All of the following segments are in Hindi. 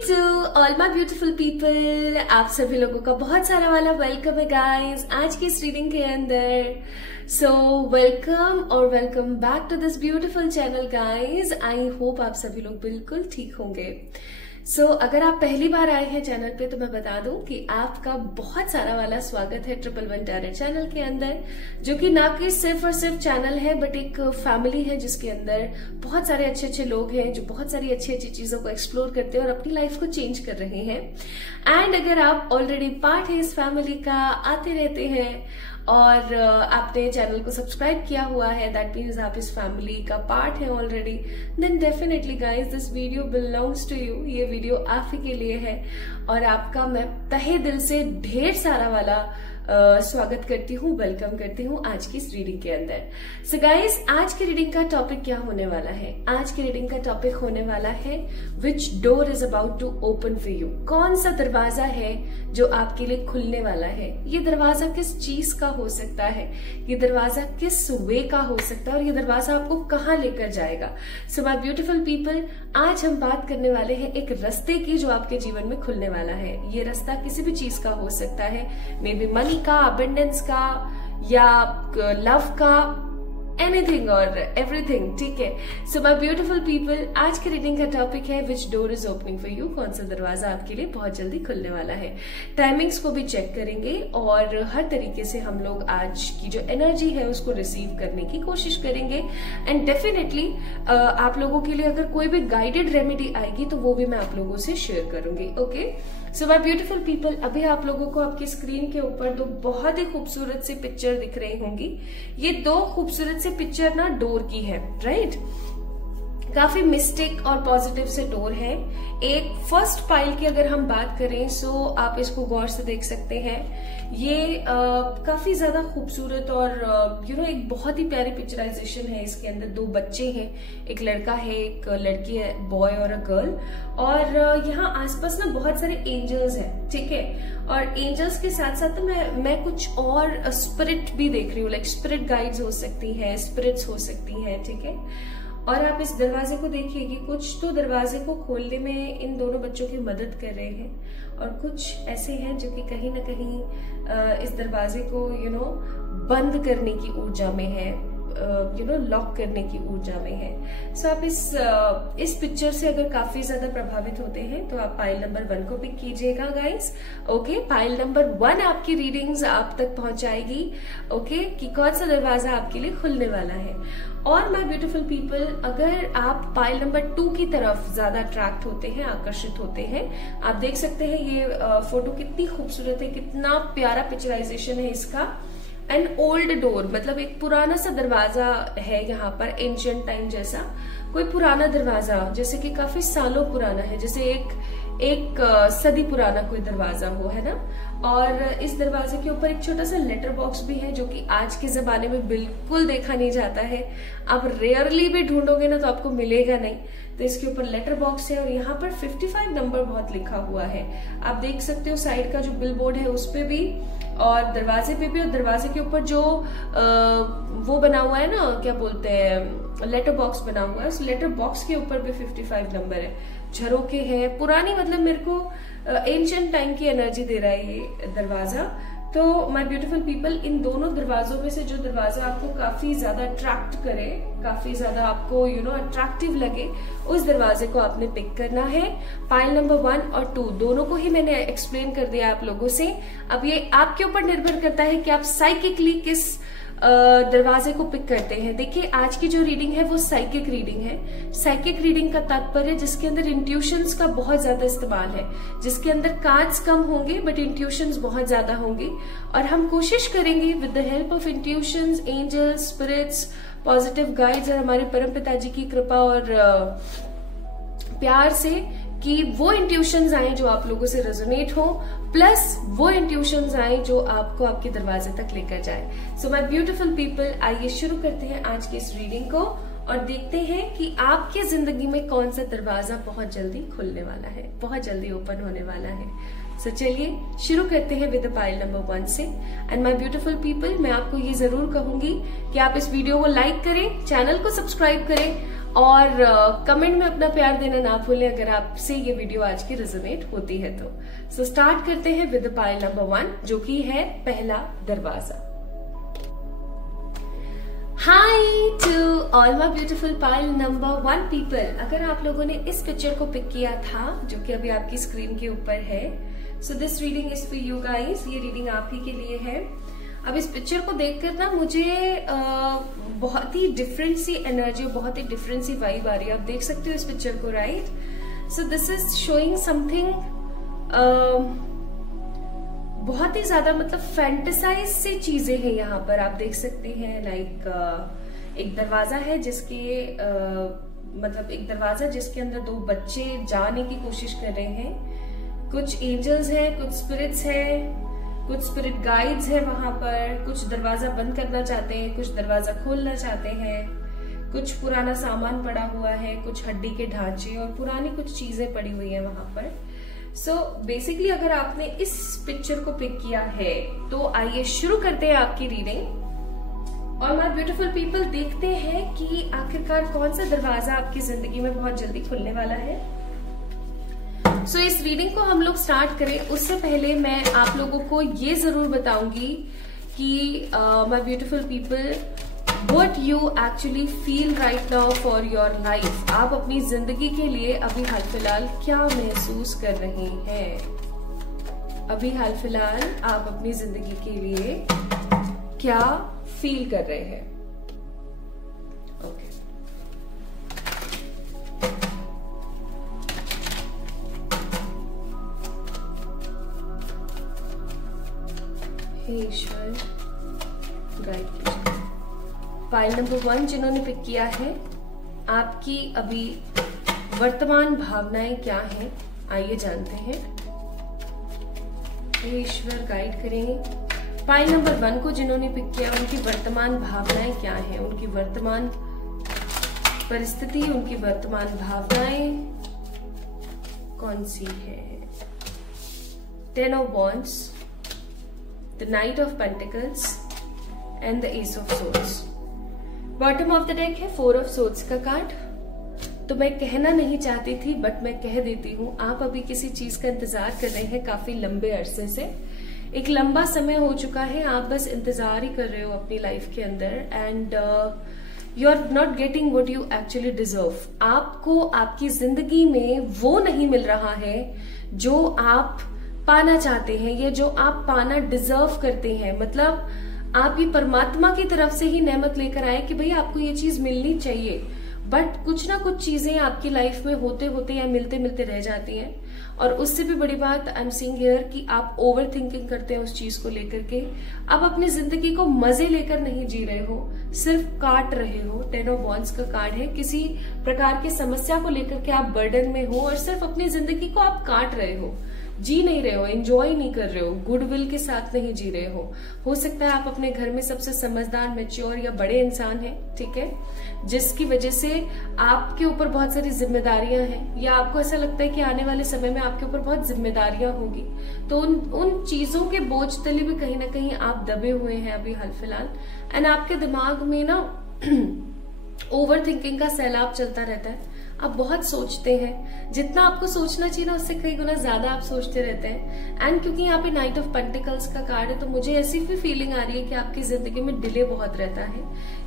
To all my beautiful people, आप सभी लोगों का बहुत सारा वाला वेलकम है गाइस आज की इस रीडिंग के अंदर। सो वेलकम और welcome back to this beautiful channel guys. I hope आप सभी लोग बिल्कुल ठीक होंगे। सो अगर आप पहली बार आए हैं चैनल पे तो मैं बता दूं कि आपका बहुत सारा वाला स्वागत है 111 टैरो चैनल के अंदर, जो कि ना कि सिर्फ और सिर्फ चैनल है बट एक फैमिली है जिसके अंदर बहुत सारे अच्छे अच्छे लोग हैं जो बहुत सारी अच्छी अच्छी चीजों को एक्सप्लोर करते हैं और अपनी लाइफ को चेंज कर रहे हैं। एंड अगर आप ऑलरेडी पार्ट है इस फैमिली का, आते रहते हैं और आपने चैनल को सब्सक्राइब किया हुआ है, दैट मीन्स आप इस फैमिली का पार्ट है already, then definitely guys this video belongs to you. ये वीडियो आप ही के लिए है और आपका मैं तहे दिल से ढेर सारा वाला स्वागत करती हूँ, वेलकम करती हूँ आज की इस रीडिंग के अंदर। सो गाइस आज की रीडिंग का टॉपिक क्या होने वाला है? आज की रीडिंग का टॉपिक होने वाला है which door is about to open for you. कौन सा दरवाजा है जो आपके लिए खुलने वाला है? ये दरवाजा किस चीज का हो सकता है, ये दरवाजा किस वे का हो सकता है और ये दरवाजा आपको कहाँ लेकर जाएगा? सो माय ब्यूटीफुल पीपल, आज हम बात करने वाले हैं एक रास्ते की जो आपके जीवन में खुलने वाला है। ये रास्ता किसी भी चीज का हो सकता है, मे बी मनी का, अबंडेंस का या लव का, एनीथिंग और एवरीथिंग, ठीक है। सो माय ब्यूटीफुल पीपल, आज के रीडिंग का टॉपिक है which door is opening for you. कौन सा दरवाजा आपके लिए बहुत जल्दी खुलने वाला है। टाइमिंग्स को भी चेक करेंगे और हर तरीके से हम लोग आज की जो एनर्जी है उसको रिसीव करने की कोशिश करेंगे। एंड डेफिनेटली आप लोगों के लिए अगर कोई भी गाइडेड रेमेडी आएगी तो वो भी मैं आप लोगों से शेयर करूंगी। Okay, so my beautiful people, अभी आप लोगों को आपकी स्क्रीन के ऊपर दो बहुत ही खूबसूरत सी पिक्चर दिख रही होंगी। ये दो खूबसूरत सी पिक्चर ना डोर की है, राइट? काफी मिस्टिक और पॉजिटिव से डोर है। एक फर्स्ट पाइल की अगर हम बात करें सो आप इसको गौर से देख सकते हैं। ये काफी ज्यादा खूबसूरत और एक बहुत ही प्यारी पिक्चराइजेशन है। इसके अंदर दो बच्चे हैं, एक लड़का है, एक लड़की है, बॉय और अ गर्ल। और यहाँ आसपास ना बहुत सारे एंजल्स हैं, ठीक है। और एंजल्स के साथ साथ मैं कुछ और स्पिरिट भी देख रही हूँ, लाइक स्पिरिट गाइड्स हो सकती है, स्पिरिट्स हो सकती है, ठीक है। और आप इस दरवाजे को देखिए कि कुछ तो दरवाजे को खोलने में इन दोनों बच्चों की मदद कर रहे हैं और कुछ ऐसे हैं जो कि कहीं ना कहीं इस दरवाजे को बंद करने की ऊर्जा में है, लॉक करने की ऊर्जा में है। सो आप इस पिक्चर से अगर काफी ज्यादा प्रभावित होते हैं तो आप पाइल नंबर 1 को पिक कीजिएगा गाइस। ओके, पाइल नंबर 1 आपकी रीडिंग्स आप तक पहुंचाएगी, ओके, कि कौन सा दरवाजा आपके लिए खुलने वाला है। और माय ब्यूटीफुल पीपल, अगर आप पाइल नंबर 2 की तरफ ज्यादा अट्रैक्ट होते हैं, आकर्षित होते हैं, आप देख सकते हैं ये फोटो कितनी खूबसूरत है, कितना प्यारा पिक्चराइजेशन है इसका। एन ओल्ड डोर, मतलब एक पुराना सा दरवाजा है यहाँ पर, एंशिएंट टाइम जैसा कोई पुराना दरवाजा, जैसे कि काफी सालों पुराना है, जैसे एक सदी पुराना कोई दरवाजा हो, है ना। और इस दरवाजे के ऊपर एक छोटा सा लेटर बॉक्स भी है जो कि आज के जमाने में बिल्कुल देखा नहीं जाता है। आप रेयरली भी ढूंढोगे ना तो आपको मिलेगा नहीं। तो इसके ऊपर लेटर बॉक्स है और यहाँ पर 55 नंबर बहुत लिखा हुआ है। आप देख सकते हो साइड का जो बिल बोर्ड है उस पे भी और दरवाजे पे भी, और दरवाजे के ऊपर जो वो बना हुआ है ना, क्या बोलते हैं, लेटर बॉक्स बना हुआ है, उस लेटर बॉक्स के ऊपर भी 55 नंबर है। झरोके है पुरानी, मतलब मेरे को एंशिएंट टाइम की एनर्जी दे रहा है ये दरवाजा। तो माय ब्यूटीफुल पीपल, इन दोनों दरवाजों में से जो दरवाजा आपको काफी ज्यादा अट्रैक्ट करे, काफी ज्यादा आपको अट्रैक्टिव लगे, उस दरवाजे को आपने पिक करना है। पाइल नंबर 1 और 2 दोनों को ही मैंने एक्सप्लेन कर दिया आप लोगों से। अब ये आपके ऊपर निर्भर करता है कि आप साइकिकली किस दरवाजे को पिक करते हैं। देखिए आज की जो रीडिंग है वो साइकिक रीडिंग है। साइकिक रीडिंग का तात्पर्य जिसके अंदर इंट्यूशंस का बहुत ज्यादा इस्तेमाल है, जिसके अंदर कार्ड्स कम होंगे बट इंट्यूशंस बहुत ज्यादा होंगे। और हम कोशिश करेंगे with the help of intuitions, angels, spirits, positive guides और हमारे परम पिताजी की कृपा और प्यार से कि वो इंट्यूशंस आए जो आप लोगों से रेजोनेट हो, प्लस वो इंट्यूशंस आए जो आपको आपके दरवाजे तक लेकर जाए। सो माय ब्यूटीफुल पीपल, आइए शुरू करते हैं आज की इस रीडिंग को और देखते हैं कि आपकी जिंदगी में कौन सा दरवाजा बहुत जल्दी खुलने वाला है, बहुत जल्दी ओपन होने वाला है। सो चलिए शुरू करते हैं विद पाइल नंबर 1 से। एंड माय ब्यूटीफुल पीपल, मैं आपको ये जरूर कहूंगी कि आप इस वीडियो को लाइक करें, चैनल को सब्सक्राइब करें और कमेंट में अपना प्यार देना ना भूलें अगर आपसे ये वीडियो आज की रेजोनेट होती है तो। सो स्टार्ट करते हैं विद पाइल नंबर 1 जो कि है पहला दरवाजा। Hi to all my beautiful pile number 1 people. अगर आप लोगों ने इस पिक्चर को पिक किया था जो कि अभी आपकी स्क्रीन के ऊपर है, so this reading is for you guys. ये रीडिंग आप ही के लिए है। अब इस पिक्चर को देखकर ना मुझे बहुत ही डिफरेंट सी एनर्जी, बहुत ही डिफरेंट सी वाइब आ रही है। आप देख सकते हो इस पिक्चर को, right? So this is showing something बहुत ही ज्यादा मतलब फैंटेसाइज से चीजें हैं यहाँ पर। आप देख सकते हैं लाइक एक दरवाजा है जिसके मतलब एक दरवाजा जिसके अंदर 2 बच्चे जाने की कोशिश कर रहे हैं। कुछ एंजल्स हैं, कुछ स्पिरिट्स हैं, कुछ स्पिरिट गाइड्स है वहां पर। कुछ दरवाजा बंद करना चाहते हैं, कुछ दरवाजा खोलना चाहते हैं। कुछ पुराना सामान पड़ा हुआ है, कुछ हड्डी के ढांचे और पुरानी कुछ चीजें पड़ी हुई है वहां पर। सो बेसिकली अगर आपने इस पिक्चर को पिक किया है तो आइए शुरू करते हैं आपकी रीडिंग। और माय ब्यूटीफुल पीपल, देखते हैं कि आखिरकार कौन सा दरवाजा आपकी जिंदगी में बहुत जल्दी खुलने वाला है। सो इस रीडिंग को हम लोग स्टार्ट करें उससे पहले मैं आप लोगों को ये जरूर बताऊंगी कि my beautiful people, what you actually feel right now for your life. आप अपनी जिंदगी के लिए अभी हाल फिलहाल क्या महसूस कर रहे हैं? अभी हाल फिलहाल आप अपनी जिंदगी के लिए क्या फील कर रहे हैं? ओके, ईश्वर गाइड कीजिए। पाइल नंबर 1 जिन्होंने पिक किया है, आपकी अभी वर्तमान भावनाएं क्या हैं आइए जानते हैं। ईश्वर गाइड करें। पाइल नंबर 1 को जिन्होंने पिक किया, उनकी वर्तमान भावनाएं क्या हैं, उनकी वर्तमान परिस्थिति, उनकी वर्तमान भावनाएं कौन सी है? 10 of Wands, The Knight of Pentacles and the Ace of Swords। Bottom of the deck है 4 of Swords का कार्ड। तो मैं कहना नहीं चाहती थी बट मैं कह देती हूँ, आप अभी किसी चीज का इंतजार कर रहे हैं काफी लंबे अरसे से। एक लंबा समय हो चुका है, आप बस इंतजार ही कर रहे हो अपनी लाइफ के अंदर and you are not getting what you actually deserve. आपको आपकी जिंदगी में वो नहीं मिल रहा है जो आप पाना चाहते हैं या जो आप पाना डिजर्व करते हैं। मतलब आप ये परमात्मा की तरफ से ही नेमत लेकर आए कि भाई आपको ये चीज मिलनी चाहिए, बट कुछ ना कुछ चीजें आपकी लाइफ में होते होते या मिलते मिलते रह जाती हैं। और उससे भी बड़ी बात आई एम सीइंग हियर कि आप ओवर थिंकिंग करते हैं उस चीज को लेकर के। आप अपनी जिंदगी को मजे लेकर नहीं जी रहे हो, सिर्फ काट रहे हो। 10 of Wands का कार्ड है, किसी प्रकार की समस्या को लेकर के आप बर्डन में हो और सिर्फ अपनी जिंदगी को आप काट रहे हो, जी नहीं रहे हो, एंजॉय नहीं कर रहे हो, गुडविल के साथ नहीं जी रहे हो सकता है आप अपने घर में सबसे समझदार, मैच्योर या बड़े इंसान हैं, ठीक है, जिसकी वजह से आपके ऊपर बहुत सारी जिम्मेदारियां हैं या आपको ऐसा लगता है कि आने वाले समय में आपके ऊपर बहुत जिम्मेदारियां होगी। तो उन चीजों के बोझ तले भी कहीं ना कहीं आप दबे हुए हैं अभी हाल फिलहाल। एंड आपके दिमाग में ना ओवर थिंकिंग का सैलाब चलता रहता है। आप बहुत सोचते हैं, जितना आपको सोचना चाहिए ना उससे कई गुना ज्यादा आप सोचते रहते हैं। एंड क्योंकि यहाँ पे नाइट ऑफ पेंटिकल्स का कार्ड है तो मुझे ऐसी भी फीलिंग आ रही है कि आपकी जिंदगी में डिले बहुत रहता है।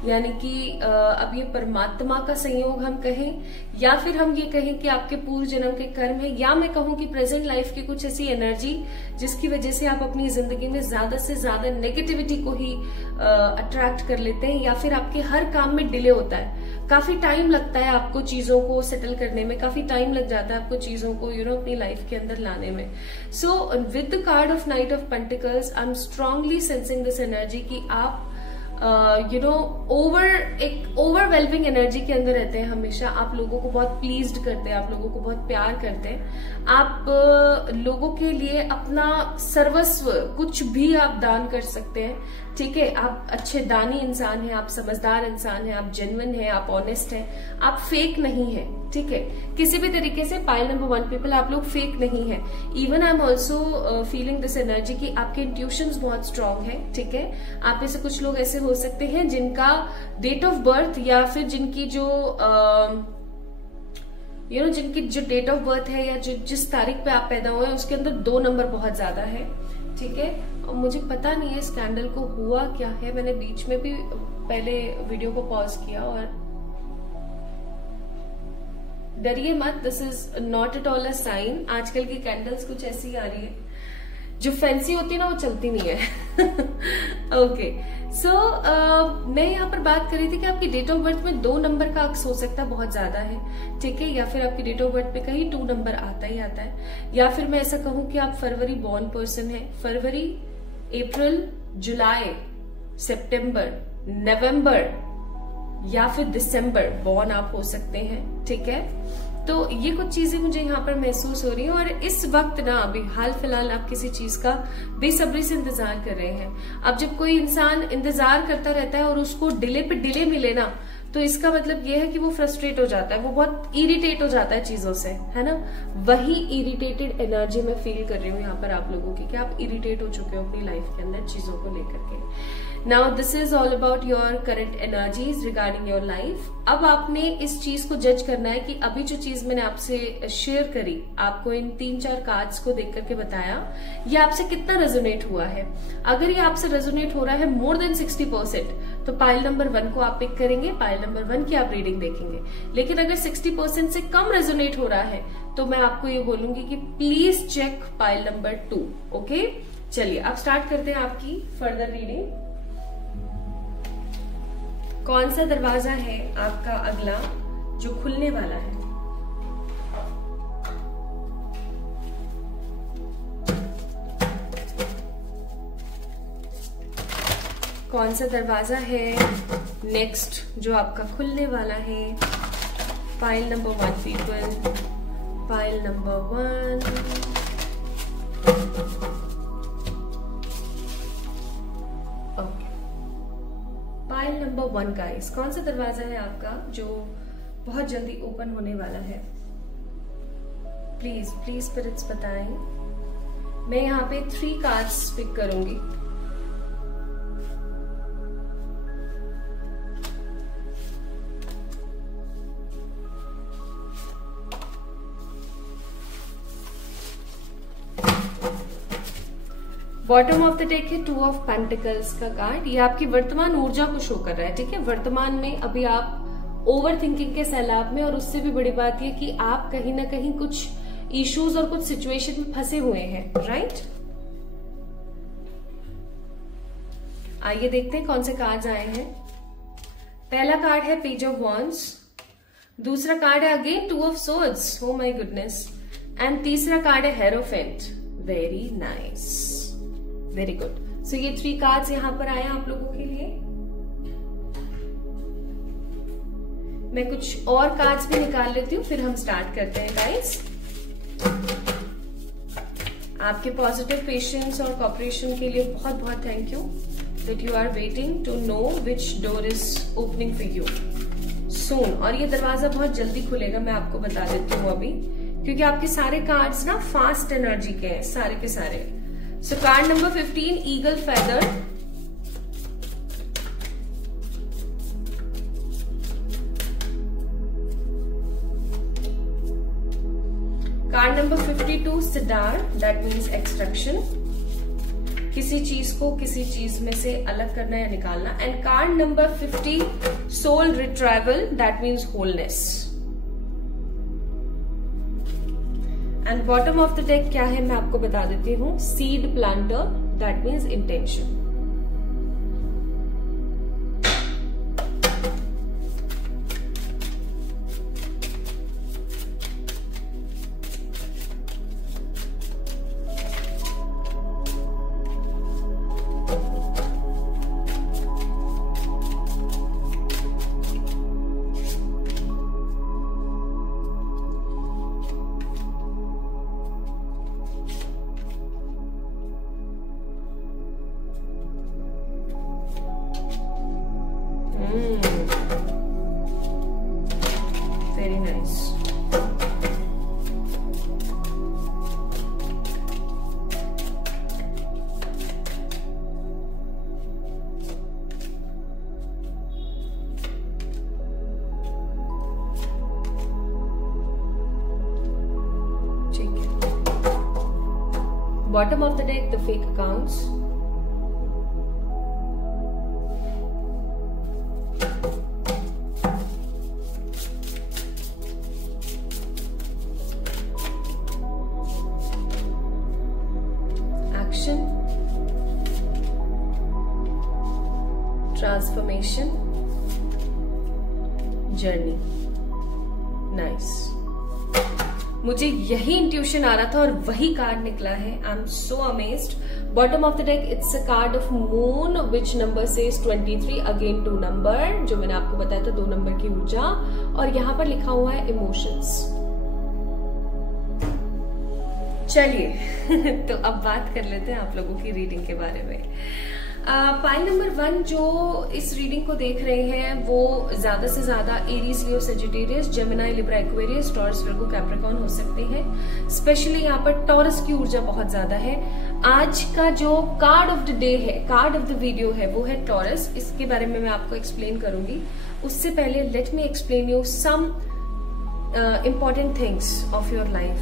यानी कि अब ये परमात्मा का संयोग हम कहें या फिर हम ये कहें कि आपके पूर्व जन्म के कर्म है, या मैं कहूँ कि प्रेजेंट लाइफ की कुछ ऐसी एनर्जी जिसकी वजह से आप अपनी जिंदगी में ज्यादा से ज्यादा नेगेटिविटी को ही अट्रैक्ट कर लेते हैं, या फिर आपके हर काम में डिले होता है। काफी टाइम लगता है आपको चीजों को सेटल करने में, काफी टाइम लग जाता है आपको चीजों को अपनी लाइफ के अंदर लाने में। So with the card of night of pentacles I am strongly sensing this energy कि आप एक ओवरवेलमिंग एनर्जी के अंदर रहते हैं हमेशा। आप लोगों को बहुत प्लीज्ड करते हैं, आप लोगों को बहुत प्यार करते हैं, आप लोगों के लिए अपना सर्वस्व कुछ भी आप दान कर सकते हैं। ठीक है, आप अच्छे दानी इंसान हैं, आप समझदार इंसान हैं, आप जेन्युइन हैं, आप ऑनेस्ट हैं, आप फेक नहीं हैं, ठीक है, किसी भी तरीके से। पाइल नंबर 1 पीपल, आप लोग फेक नहीं हैं। Even I am also feeling this energy कि आपके इंट्यूशंस बहुत स्ट्रांग है, ठीक है। आप में से कुछ लोग ऐसे हो सकते हैं जिनका डेट ऑफ बर्थ या फिर जिनकी जो जिनकी जो डेट ऑफ बर्थ है या जिस तारीख पे आप पैदा हुए हैं उसके अंदर 2 नंबर बहुत ज्यादा है, ठीक है। और मुझे पता नहीं है इस कैंडल को हुआ क्या है, मैंने बीच में भी पहले वीडियो को पॉज किया। और डरिए मत, this is not at all a sign. आजकल की कैंडल्स कुछ ऐसी आ रही है, जो फैंसी होती है ना वो चलती नहीं है। ओके, सो मैं यहाँ पर बात कर रही थी कि आपकी डेट ऑफ बर्थ में 2 नंबर का अक्स हो सकता है, बहुत ज्यादा है, ठीक है। या फिर आपकी डेट ऑफ बर्थ पे कहीं 2 नंबर आता ही आता है। या फिर मैं ऐसा कहूँ कि आप फरवरी बॉर्न पर्सन है। फरवरी, अप्रैल, जुलाई, सितंबर, नवंबर या फिर दिसंबर बॉर्न आप हो सकते हैं, ठीक है। तो ये कुछ चीजें मुझे यहाँ पर महसूस हो रही है। और इस वक्त ना अभी हाल फिलहाल आप किसी चीज का बेसब्री से इंतजार कर रहे हैं। अब जब कोई इंसान इंतजार करता रहता है और उसको डिले पे डिले मिले ना, तो इसका मतलब ये है कि वो फ्रस्ट्रेट हो जाता है, वो बहुत इरिटेट हो जाता है चीजों से, है ना। वही इरिटेटेड एनर्जी मैं फील कर रही हूँ यहाँ पर आप लोगों की, कि आप इरिटेट हो चुके हो अपनी लाइफ के अंदर चीजों को लेकर के। Now this is all about your current energies regarding your life. अब आपने इस चीज को जज करना है कि अभी जो चीज मैंने आपसे शेयर करी, आपको इन 3-4 कार्ड्स को देख करके बताया, ये आपसे कितना रेजोनेट हुआ है। अगर ये आपसे रेजोनेट हो रहा है मोर देन 60%, तो पाइल नंबर 1 को आप पिक करेंगे, पाइल नंबर 1 की आप रीडिंग देखेंगे। लेकिन अगर 60% से कम रेजोनेट हो रहा है तो मैं आपको ये बोलूंगी कि please check pile number 2। Okay, चलिए अब स्टार्ट करते हैं आपकी फर्दर रीडिंग। कौन सा दरवाजा है आपका अगला जो खुलने वाला है? कौन सा दरवाजा है नेक्स्ट जो आपका खुलने वाला है? Pile number 1 people, pile number 1, okay, pile number 1 guys, कौन सा दरवाजा है आपका जो बहुत जल्दी ओपन होने वाला है? प्लीज प्लीज स्पिरिट्स बताएं। मैं यहाँ पे 3 कार्ड्स पिक करूंगी। बॉटम ऑफ द डेक है 2 ऑफ पेंटिकल्स का कार्ड। ये आपकी वर्तमान ऊर्जा को शो कर रहा है, ठीक है। वर्तमान में अभी आप ओवर थिंकिंग के सैलाब में, और उससे भी बड़ी बात ये कि आप कहीं ना कहीं कुछ इश्यूज और कुछ सिचुएशन में फंसे हुए हैं, राइट। आइए देखते हैं कौन से कार्ड्स आए हैं। पहला कार्ड है पेज ऑफ वॉन्ड्स, दूसरा कार्ड है again 2 of swords, oh my goodness, and तीसरा कार्ड है hierophant. Very nice, very good. So ये 3 कार्ड्स यहां पर आए आप लोगों के लिए। मैं कुछ और कार्ड्स भी निकाल लेती हूँ, फिर हम स्टार्ट करते हैं गाइस। आपके पॉजिटिव पेशेंस और कॉपरेशन के लिए बहुत बहुत thank you, that you are waiting to know which door is opening for you soon. और ये दरवाजा बहुत जल्दी खुलेगा, मैं आपको बता देती हूँ अभी, क्योंकि आपके सारे कार्ड्स ना फास्ट एनर्जी के हैं, सारे के सारे। So card number 15 eagle feather, card number 52 cedar, that means extraction, किसी चीज को किसी चीज में से अलग करना या निकालना। And card number 50 soul retrieval, that means wholeness. And bottom of the deck क्या है मैं आपको बता देती हूँ, seed planter, that means intention. Very nice. Bottom of the deck, the fake accounts. Action. Transformation. Journey. Nice. मुझे यही इंट्यूशन आ रहा था और वही कार्ड निकला है। I am so amazed. Bottom of the deck, it's a card of moon which number says 23, again 2 number, जो मैंने आपको बताया था 2 नंबर की ऊर्जा, और यहाँ पर लिखा हुआ है इमोशंस। चलिए तो अब बात कर लेते हैं आप लोगों की रीडिंग के बारे में। पाइल नंबर 1 जो इस रीडिंग को देख रहे हैं वो ज्यादा से ज्यादा Aries, Leo, Sagittarius, Gemini, Libra, Aquarius, Taurus, Virgo, Capricorn हो सकते हैं। स्पेशली यहाँ पर टॉरस की ऊर्जा बहुत ज्यादा है। आज का जो कार्ड ऑफ द डे है, कार्ड ऑफ द वीडियो है, वो है टॉरस। इसके बारे में मैं आपको एक्सप्लेन करूंगी। उससे पहले let me explain you some important things of your life.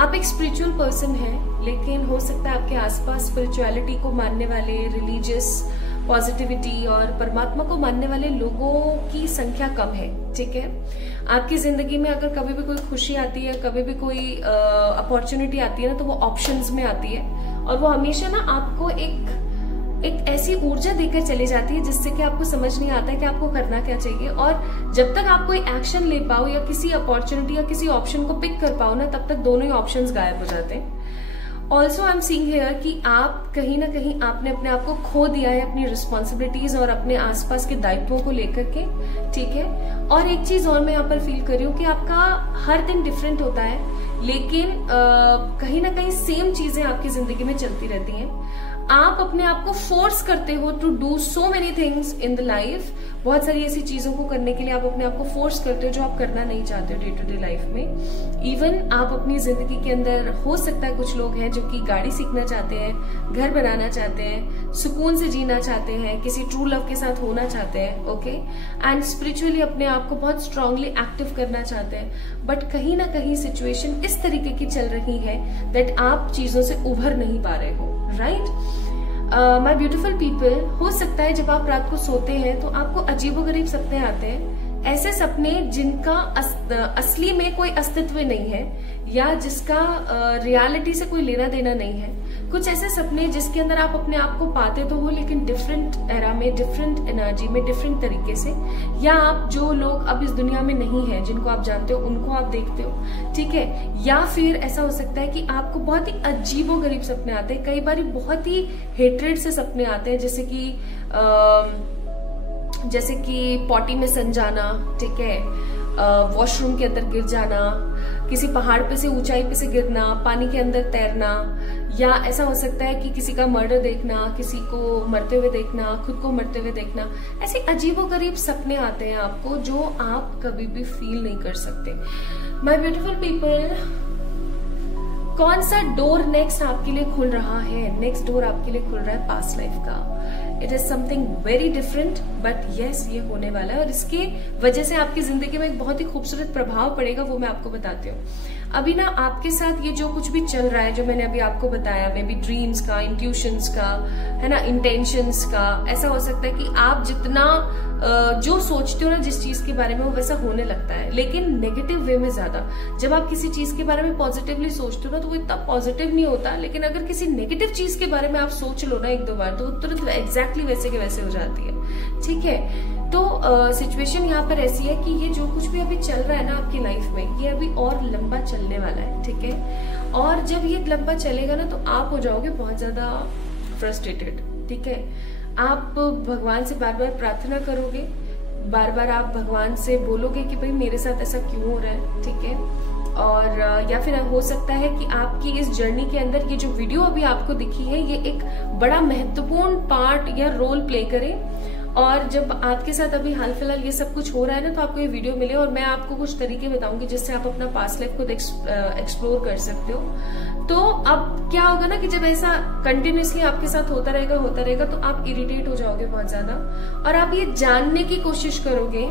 आप एक स्पिरिचुअल पर्सन हैं, लेकिन हो सकता है आपके आसपास स्पिरिचुअलिटी को मानने वाले, रिलीजियस पॉजिटिविटी और परमात्मा को मानने वाले लोगों की संख्या कम है। ठीक है, आपकी जिंदगी में अगर कभी भी कोई खुशी आती है, कभी भी कोई अपॉर्चुनिटी आती है ना, तो वो ऑप्शंस में आती है और वो हमेशा ना आपको एक ऐसी ऊर्जा देकर चली जाती है जिससे कि आपको समझ नहीं आता है कि आपको करना क्या चाहिए। और जब तक आप कोई एक्शन ले पाओ या किसी अपॉर्चुनिटी या किसी ऑप्शन को पिक कर पाओ ना, तब तक दोनों ही ऑप्शंस गायब हो जाते हैं। Also I am seeing here कि आप कहीं ना कहीं आपने अपने आप को खो दिया है, अपनी रिस्पॉन्सिबिलिटीज और अपने आसपास के दायित्वों को लेकर के। ठीक है, और एक चीज और मैं यहाँ पर फील कर रही हूँ कि आपका हर दिन डिफरेंट होता है, लेकिन कहीं ना कहीं सेम चीजें आपकी जिंदगी में चलती रहती हैं। आप अपने आप को फोर्स करते हो to do so many things in the life. बहुत सारी ऐसी चीजों को करने के लिए आप अपने आप को फोर्स करते हो जो आप करना नहीं चाहते हो डे टू डे लाइफ में। इवन आप अपनी जिंदगी के अंदर, हो सकता है कुछ लोग हैं जो कि गाड़ी सीखना चाहते हैं, घर बनाना चाहते हैं, सुकून से जीना चाहते हैं, किसी ट्रू लव के साथ होना चाहते हैं, ओके, एंड स्पिरिचुअली अपने आप को बहुत स्ट्रांगली एक्टिव करना चाहते हैं। बट कहीं ना कहीं सिचुएशन इस तरीके की चल रही है दैट आप चीजों से उभर नहीं पा रहे हो, राइट? माय ब्यूटीफुल पीपल, हो सकता है जब आप रात को सोते हैं तो आपको अजीबोगरीब सपने आते हैं, ऐसे सपने जिनका असली में कोई अस्तित्व नहीं है या जिसका रियलिटी से कोई लेना देना नहीं है। कुछ ऐसे सपने जिसके अंदर आप अपने आप को पाते तो हो, लेकिन डिफरेंट एरा में, डिफरेंट एनर्जी में, डिफरेंट तरीके से, या आप जो लोग अब इस दुनिया में नहीं है, जिनको आप जानते हो, उनको आप देखते हो। ठीक है, या फिर ऐसा हो सकता है कि आपको बहुत ही अजीबोगरीब सपने आते हैं। कई बार बहुत ही हेट्रेड से सपने आते हैं, जैसे कि पॉटी में सन जाना, ठीक है, वॉशरूम के अंदर गिर जाना, किसी पहाड़ पे से, ऊंचाई पे से गिरना, पानी के अंदर तैरना, या ऐसा हो सकता है कि किसी का मर्डर देखना, किसी को मरते हुए देखना, खुद को मरते हुए देखना। ऐसे अजीबोगरीब सपने आते हैं आपको जो आप कभी भी फील नहीं कर सकते। माय ब्यूटीफुल पीपल, कौन सा डोर नेक्स्ट आपके लिए खुल रहा है? नेक्स्ट डोर आपके लिए खुल रहा है पास्ट लाइफ का। It is something very different, but yes, ये होने वाला है और इसके वजह से आपकी जिंदगी में एक बहुत ही खूबसूरत प्रभाव पड़ेगा, वो मैं आपको बताती हूँ। अभी ना आपके साथ ये जो कुछ भी चल रहा है, जो मैंने अभी आपको बताया, मे बी ड्रीम्स का, इंट्यूशंस का, है ना, इंटेंशंस का, ऐसा हो सकता है कि आप जितना जो सोचते हो ना जिस चीज के बारे में, वो वैसा होने लगता है, लेकिन नेगेटिव वे में ज्यादा। जब आप किसी चीज के बारे में पॉजिटिवली सोचते हो ना, तो वो इतना पॉजिटिव नहीं होता, लेकिन अगर किसी नेगेटिव चीज के बारे में आप सोच लो ना 1-2 बार, तो वो तुरंत एग्जैक्टली वैसे के वैसे हो जाती है। ठीक है, तो सिचुएशन यहाँ पर ऐसी है कि ये जो कुछ भी अभी चल रहा है ना आपकी लाइफ में, ये अभी और लंबा चलने वाला है। ठीक है, और जब ये लंबा चलेगा ना, तो आप हो जाओगे बहुत ज्यादा फ्रस्ट्रेटेड। ठीक है, आप भगवान से बार बार प्रार्थना करोगे, बार बार आप भगवान से बोलोगे कि भाई मेरे साथ ऐसा क्यों हो रहा है। ठीक है, और या फिर हो सकता है कि आपकी इस जर्नी के अंदर ये जो वीडियो अभी आपको दिखी है, ये एक बड़ा महत्वपूर्ण पार्ट या रोल प्ले करे और जब आपके साथ अभी हाल फिलहाल ये सब कुछ हो रहा है ना, तो आपको ये वीडियो मिले और मैं आपको कुछ तरीके बताऊंगी जिससे आप अपना पास्ट लाइफ को एक्सप्लोर कर सकते हो। तो अब क्या होगा ना कि जब ऐसा कंटिन्यूसली आपके साथ होता रहेगा तो आप इरिटेट हो जाओगे बहुत ज्यादा, और आप ये जानने की कोशिश करोगे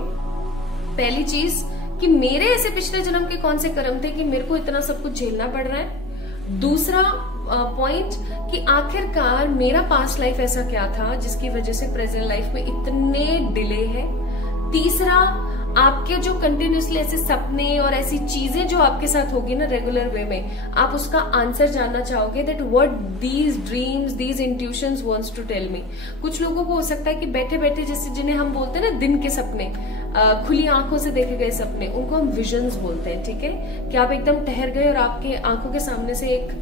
पहली चीज कि मेरे ऐसे पिछले जन्म के कौन से कर्म थे कि मेरे को इतना सब कुछ झेलना पड़ रहा है। दूसरा पॉइंट कि आखिरकार मेरा पास्ट लाइफ ऐसा क्या था जिसकी वजह से प्रेजेंट लाइफ में इतने डिले है। तीसरा, आपके जो कंटिन्यूसली ऐसे सपने और ऐसी चीजें जो आपके साथ होगी ना रेगुलर वे में, आप उसका आंसर जानना चाहोगे that what these dreams, these intuitions wants to tell me. कुछ लोगों को हो सकता है कि बैठे बैठे, जैसे जिन्हें हम बोलते हैं ना दिन के सपने, खुली आंखों से देखे गए सपने, उनको हम विजन्स बोलते हैं। ठीक है, कि आप एकदम ठहर गए और आपके आंखों के सामने से एक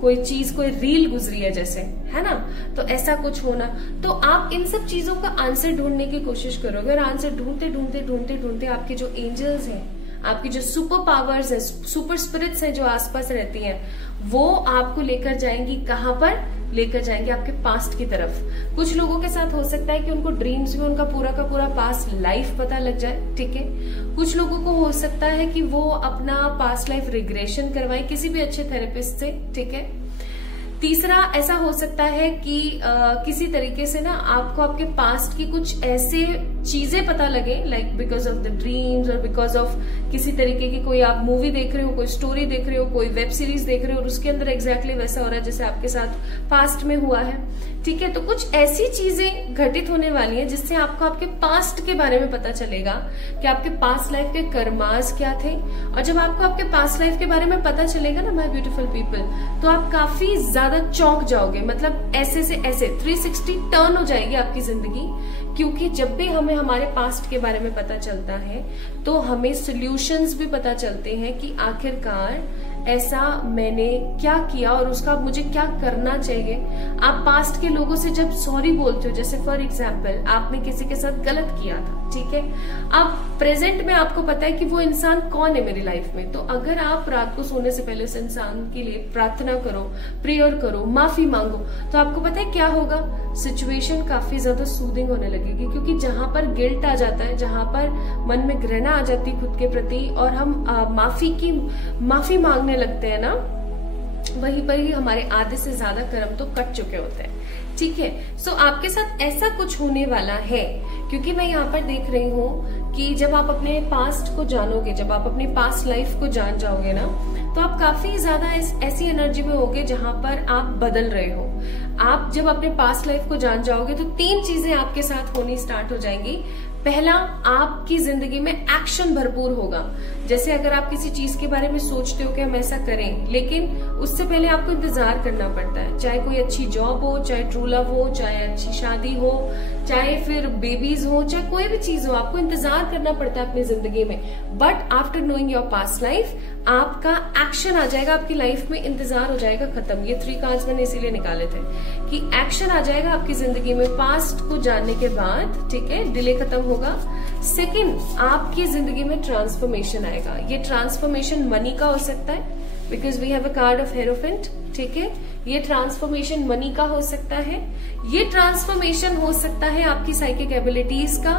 कोई चीज, कोई रील गुजरी है जैसे, है ना, तो ऐसा कुछ होना। तो आप इन सब चीजों का आंसर ढूंढने की कोशिश करोगे और आंसर ढूंढते आपके जो एंजल्स हैं, आपकी जो सुपर पावर्स है, सुपर स्पिरिट्स हैं जो आसपास रहती हैं, वो आपको लेकर जाएंगी। कहां पर लेकर जाएंगे? आपके पास्ट की तरफ। कुछ लोगों के साथ हो सकता है कि उनको ड्रीम्स में उनका पूरा का पूरा पास्ट लाइफ पता लग जाए। ठीक है, कुछ लोगों को हो सकता है कि वो अपना पास्ट लाइफ रिग्रेशन करवाए किसी भी अच्छे थेरेपिस्ट से। ठीक है, तीसरा ऐसा हो सकता है कि किसी तरीके से ना आपको आपके पास्ट की कुछ ऐसे चीजें पता लगे, like because of the dreams और बिकॉज ऑफ किसी तरीके की कोई आप मूवी देख रहे हो, कोई स्टोरी देख रहे हो, कोई वेब सीरीज देख रहे हो और उसके अंदर एग्जैक्टली वैसा हो रहा है जैसे आपके साथ पास्ट में हुआ है। ठीक है, तो कुछ ऐसी चीजें घटित होने वाली हैं जिससे आपको आपके पास्ट के बारे में पता चलेगा कि आपके पास्ट लाइफ के कर्मास क्या थे। और जब आपको आपके पास्ट लाइफ के बारे में पता चलेगा ना माय ब्यूटीफुल पीपल, तो आप काफी ज्यादा चौंक जाओगे। मतलब ऐसे से ऐसे 360 टर्न हो जाएगी आपकी जिंदगी, क्योंकि जब भी हमें हमारे पास्ट के बारे में पता चलता है तो हमें सॉल्यूशंस भी पता चलते हैं कि आखिरकार ऐसा मैंने क्या किया और उसका मुझे क्या करना चाहिए। आप पास्ट के लोगों से जब सॉरी बोलते हो, जैसे फॉर एग्जाम्पल आपने किसी के साथ गलत किया था, ठीक है, अब प्रेजेंट में आपको पता है कि वो इंसान कौन है मेरी लाइफ में, तो अगर आप रात को सोने से पहले उस इंसान के लिए प्रार्थना करो, प्रेयर करो, माफी मांगो, तो आपको पता है क्या होगा, सिचुएशन काफी ज्यादा सूदिंग होने लगेगी। क्योंकि जहां पर गिल्ट आ जाता है, जहां पर मन में घृणा आ जाती है खुद के प्रति और हम माफी मांगने लगते हैं ना, वहीं पर ही हमारे आधे से ज्यादा कर्म तो कट चुके होते हैं। ठीक है, सो आपके साथ ऐसा कुछ होने वाला है, क्योंकि मैं यहाँ पर देख रही हूँ कि जब आप अपने पास्ट को जानोगे, जब आप अपनी पास्ट लाइफ को जान जाओगे ना, तो आप काफी ज्यादा ऐसी एनर्जी में होगे जहां पर आप बदल रहे हो। आप जब अपने पास्ट लाइफ को जान जाओगे तो 3 चीजें आपके साथ होनी स्टार्ट हो जाएंगी। पहला, आपकी जिंदगी में एक्शन भरपूर होगा। जैसे अगर आप किसी चीज के बारे में सोचते हो कि हम ऐसा करें, लेकिन उससे पहले आपको इंतजार करना पड़ता है। चाहे कोई अच्छी जॉब हो, चाहे ट्रू लव हो, चाहे अच्छी शादी हो, चाहे फिर बेबीज हो, चाहे कोई भी चीज हो, आपको इंतजार करना पड़ता है अपनी जिंदगी में। But after knowing your past life, आपका एक्शन आ जाएगा आपकी लाइफ में, इंतजार हो जाएगा खत्म। ये 3 कार्ड्स मैंने इसीलिए निकाले थे कि एक्शन आ जाएगा आपकी जिंदगी में पास्ट को जानने के बाद। ठीक है, डिले खत्म होगा। सेकंड, आपकी जिंदगी में ट्रांसफॉर्मेशन आएगा। ये ट्रांसफॉर्मेशन मनी का हो सकता है, because we have a card of hierophant. ठीक है, ये ट्रांसफॉर्मेशन मनी का हो सकता है, ये ट्रांसफॉर्मेशन हो सकता है आपकी साइकिक एबिलिटीज का,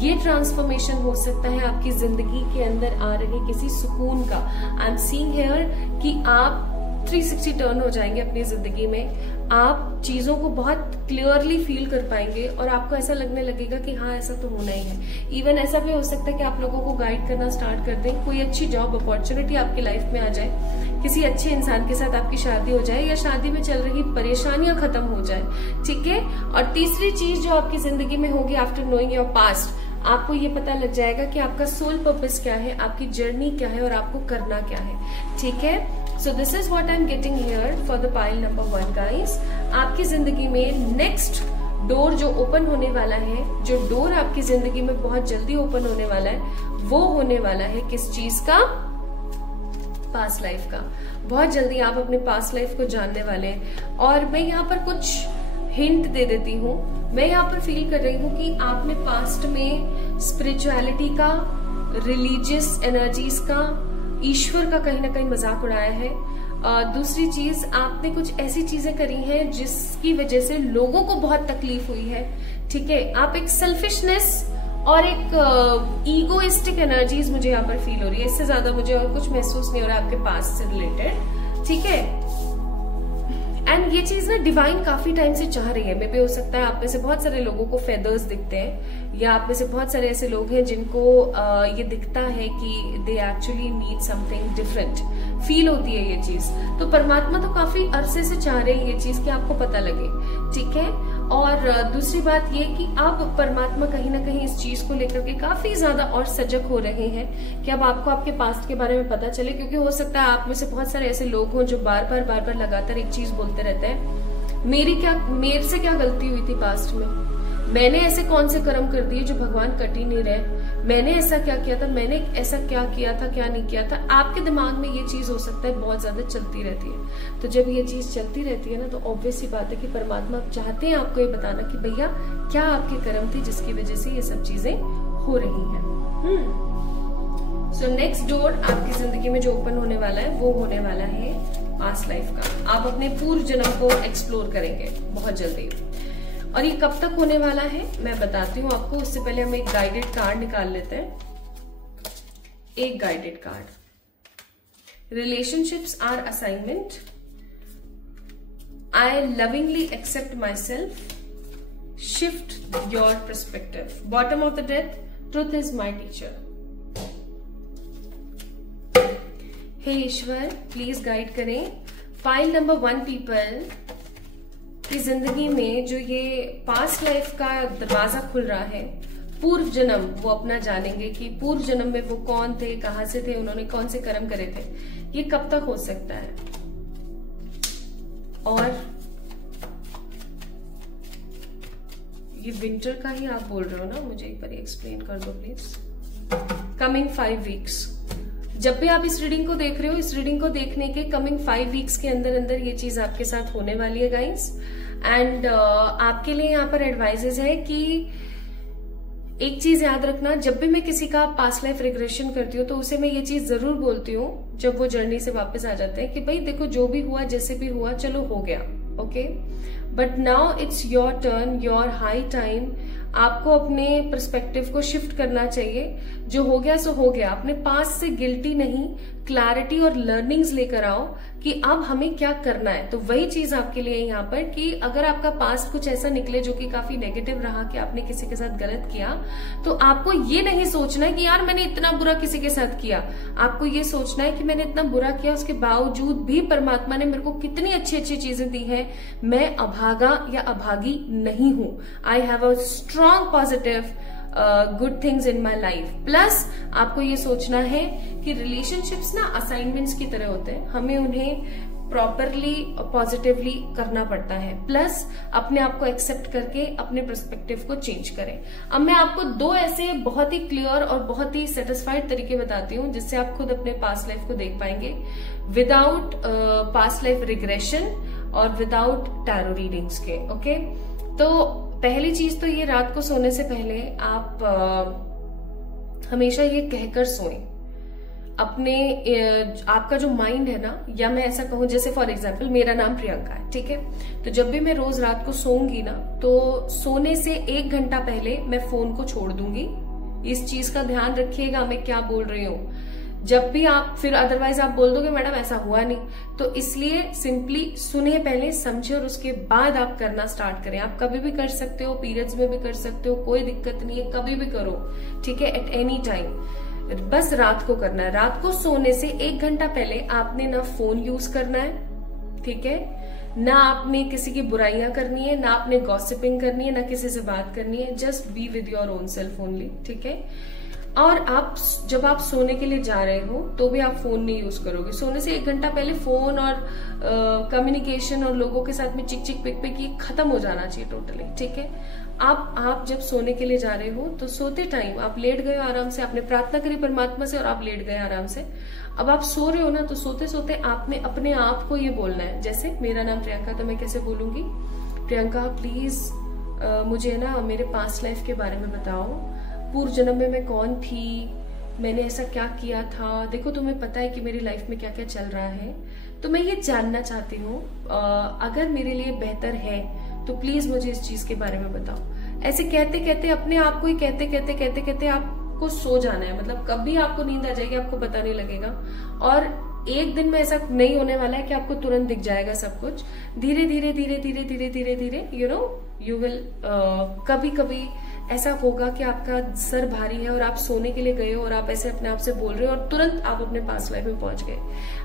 ये ट्रांसफॉर्मेशन हो सकता है आपकी जिंदगी के अंदर आ रहे किसी सुकून का। आई एम सीइंग हियर कि आप 360 टर्न हो जाएंगे अपनी जिंदगी में। आप चीजों को बहुत क्लियरली फील कर पाएंगे और आपको ऐसा लगने लगेगा कि हाँ, ऐसा तो होना ही है। इवन ऐसा भी हो सकता है कि आप लोगों को गाइड करना स्टार्ट कर दें, कोई अच्छी जॉब अपॉर्चुनिटी आपकी लाइफ में आ जाए, किसी अच्छे इंसान के साथ आपकी शादी हो जाए, या शादी में चल रही परेशानियां खत्म हो जाए। ठीक है, और तीसरी चीज जो आपकी जिंदगी में होगी आफ्टर नोइंग योर पास्ट, आपको ये पता लग जाएगा कि आपका सोल पर्पस क्या है, आपकी जर्नी क्या है और आपको करना क्या है। ठीक है, so this is what I am getting here for the pile number 1 guys. आपकी जिंदगी में नेक्स्ट डोर जो ओपन होने वाला है, जो डोर आपकी जिंदगी में बहुत जल्दी ओपन होने वाला है, वो होने वाला है किस चीज का? पास्ट लाइफ का। बहुत जल्दी आप अपने पास्ट लाइफ को जानने वाले हैं। और मैं यहाँ पर कुछ हिंट दे देती हूँ। मैं यहाँ पर फील कर रही हूँ कि आपने पास्ट में स्पिरिचुअलिटी का, रिलीजियस एनर्जीज का, ईश्वर का कहीं ना कहीं मजाक उड़ाया है। दूसरी चीज, आपने कुछ ऐसी चीजें करी हैं जिसकी वजह से लोगों को बहुत तकलीफ हुई है। ठीक है। आप एक सेल्फिशनेस और एक ईगोइस्टिक एनर्जीज मुझे यहाँ पर फील हो रही है, इससे ज्यादा मुझे और कुछ महसूस नहीं हो रहा है आपके पास्ट से रिलेटेड, ठीक है। एंड ये चीज ना डिवाइन काफी टाइम से चाह रही है। मे भी हो सकता है आप में से बहुत सारे लोगों को फेदर्स दिखते हैं, या आप में से बहुत सारे ऐसे लोग हैं जिनको ये दिखता है कि they actually need something different, feel होती है ये चीज। तो परमात्मा तो काफी अरसे से चाह रहे हैं ये चीज कि आपको पता लगे, ठीक है। और दूसरी बात ये कि अब परमात्मा कहीं ना कहीं इस चीज को लेकर के काफी ज्यादा और सजग हो रहे हैं कि अब आपको आपके पास्ट के बारे में पता चले, क्योंकि हो सकता है आप में से बहुत सारे ऐसे लोग हों जो बार बार लगातार एक चीज बोलते रहते हैं, मेरे से क्या गलती हुई थी पास्ट में, मैंने ऐसे कौन से कर्म कर दिए जो भगवान कट ही नहीं रहे, मैंने ऐसा क्या किया था, मैंने ऐसा क्या किया था, क्या नहीं किया था। आपके दिमाग में ये चीज हो सकता है बहुत ज्यादा चलती रहती है। तो जब ये चीज चलती रहती है ना, तो ऑब्वियस सी बात है कि परमात्मा चाहते हैं आपको ये बताना कि भैया क्या आपके कर्म थे जिसकी वजह से ये सब चीजें हो रही हैं। सो नेक्स्ट डोर आपकी जिंदगी में जो ओपन होने वाला है वो होने वाला है पास्ट लाइफ का। आप अपने पूर्व जन्म को एक्सप्लोर करेंगे बहुत जल्दी, और ये कब तक होने वाला है मैं बताती हूँ आपको। उससे पहले हम एक गाइडेड कार्ड निकाल लेते हैं। एक guided card, relationships are assignment, I lovingly accept myself, shift your perspective, bottom of the death, truth is my teacher. हे ईश्वर प्लीज गाइड करें फाइल नंबर 1 पीपल की जिंदगी में जो ये पास्ट लाइफ का दरवाजा खुल रहा है, पूर्व जन्म वो अपना जानेंगे कि पूर्व जन्म में वो कौन थे, कहां से थे, उन्होंने कौन से कर्म करे थे, ये कब तक हो सकता है। और ये विंटर का ही आप बोल रहे हो ना, मुझे एक बार एक्सप्लेन कर दो प्लीज। कमिंग 5 वीक्स, जब भी आप इस रीडिंग को देख रहे हो, इस रीडिंग को देखने के कमिंग 5 वीक्स के अंदर अंदर ये चीज आपके साथ होने वाली है गाइस। एंड आपके लिए यहाँ पर एडवाइजेज है कि एक चीज याद रखना, जब भी मैं किसी का पास्ट लाइफ रिग्रेशन करती हूँ तो उसे मैं ये चीज जरूर बोलती हूँ जब वो जर्नी से वापस आ जाते हैं कि भाई देखो जो भी हुआ जैसे भी हुआ चलो हो गया, okay, but now it's your turn, your high time. आपको अपने पर्सपेक्टिव को शिफ्ट करना चाहिए। जो हो गया सो हो गया। अपने पास से गिल्टी नहीं, क्लैरिटी और लर्निंग्स लेकर आओ कि अब हमें क्या करना है। तो वही चीज आपके लिए यहाँ पर कि अगर आपका पास्ट कुछ ऐसा निकले जो कि काफी नेगेटिव रहा कि आपने किसी के साथ गलत किया, तो आपको ये नहीं सोचना है कि यार मैंने इतना बुरा किसी के साथ किया। आपको ये सोचना है कि मैंने इतना बुरा किया, उसके बावजूद भी परमात्मा ने मेरे को कितनी अच्छी अच्छी चीजें दी हैं। मैं अभागा या अभागी नहीं हूं। I have a strong positive good things in my life. Plus आपको ये सोचना है कि रिलेशनशिप्स ना असाइनमेंट्स की तरह होते हैं, हमें उन्हें प्रॉपरली पॉजिटिवली करना पड़ता है। प्लस अपने आप को एक्सेप्ट करके अपने पर्सपेक्टिव को चेंज करें। अब मैं आपको 2 ऐसे बहुत ही क्लियर और बहुत ही सेटिस्फाइड तरीके बताती हूँ जिससे आप खुद अपने पास्ट लाइफ को देख पाएंगे विदाउट पास्ट लाइफ रिग्रेशन और विदाउट टैरो रीडिंग्स के, ओके। तो पहली चीज तो ये, रात को सोने से पहले आप हमेशा ये कहकर सोएं अपने आपका जो माइंड है ना, या मैं ऐसा कहूं जैसे फॉर एग्जांपल मेरा नाम प्रियंका है, ठीक है, तो जब भी मैं रोज रात को सोऊंगी ना, तो सोने से 1 घंटा पहले मैं फोन को छोड़ दूंगी। इस चीज का ध्यान रखिएगा मैं क्या बोल रही हूँ। जब भी आप फिर अदरवाइज आप बोल दोगे मैडम ऐसा हुआ नहीं, तो इसलिए सिंपली सुने पहले, समझे और उसके बाद आप करना स्टार्ट करें। आप कभी भी कर सकते हो, पीरियड्स में भी कर सकते हो, कोई दिक्कत नहीं है, कभी भी करो, ठीक है, एट एनी टाइम। बस रात को करना है। रात को सोने से 1 घंटा पहले आपने ना फोन यूज करना है, ठीक है, ना आपने किसी की बुराइयां करनी है, ना आपने गॉसिपिंग करनी है, ना किसी से बात करनी है। Just be with your own self only, ठीक है। और आप जब आप सोने के लिए जा रहे हो तो भी आप फोन नहीं यूज करोगे। सोने से 1 घंटा पहले फोन और कम्युनिकेशन और लोगों के साथ में चिक चिक पिक पिक ये खत्म हो जाना चाहिए टोटली, ठीक है। आप जब सोने के लिए जा रहे हो तो सोते टाइम आप लेट गए आराम से, आपने प्रार्थना करी परमात्मा से और आप लेट गए आराम से। अब आप सो रहे हो ना, तो सोते सोते आपने अपने आप को ये बोलना है, जैसे मेरा नाम प्रियंका, तो मैं कैसे बोलूंगी, प्रियंका प्लीज मुझे ना मेरे पास्ट लाइफ के बारे में बताओ, पूर्व जन्म में मैं कौन थी, मैंने ऐसा क्या किया था, देखो तुम्हें पता है कि मेरी लाइफ में क्या क्या चल रहा है, तो मैं ये जानना चाहती हूँ, अगर मेरे लिए बेहतर है तो प्लीज मुझे इस चीज के बारे में बताओ। ऐसे कहते कहते अपने आप को ही कहते कहते कहते कहते आपको सो जाना है। मतलब कभी आपको नींद आ जाएगी, आपको पता नहीं लगेगा। और एक दिन में ऐसा नहीं होने वाला है कि आपको तुरंत दिख जाएगा सब कुछ। धीरे धीरे धीरे धीरे धीरे धीरे धीरे यू विल कभी कभी ऐसा होगा कि आपका सर भारी है और आप सोने के लिए गए हो और आप ऐसे अपने आप से बोल रहे हो और तुरंत आप अपने पास्ट लाइफ में पहुंच गए।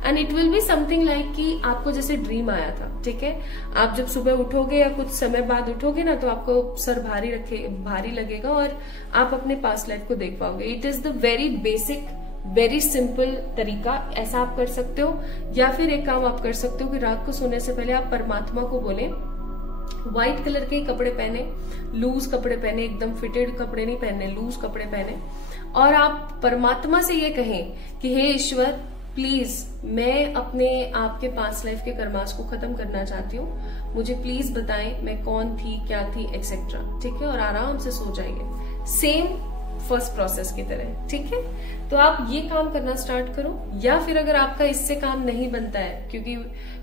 And it will be something like कि आपको जैसे ड्रीम आया था, ठीक है। आप जब सुबह उठोगे या कुछ समय बाद उठोगे ना, तो आपको सर भारी लगेगा और आप अपने पास्ट लाइफ को देख पाओगे। It is the very basic, very simple तरीका। ऐसा आप कर सकते हो, या फिर एक काम आप कर सकते हो कि रात को सोने से पहले आप परमात्मा को बोले, व्हाइट कलर के कपड़े पहने, लूज कपड़े पहने, एकदम फिटेड कपड़े नहीं पहने, लूज कपड़े पहने, और आप परमात्मा से ये कहें कि हे ईश्वर प्लीज मैं अपने आपके पास्ट लाइफ के कर्मास को खत्म करना चाहती हूँ, मुझे प्लीज बताएं मैं कौन थी, क्या थी, एक्सेट्रा, ठीक है। और आराम से सो जाइए, सेम फर्स्ट प्रोसेस की तरह, ठीक है। तो आप ये काम करना स्टार्ट करो। या फिर अगर आपका इससे काम नहीं बनता है, क्योंकि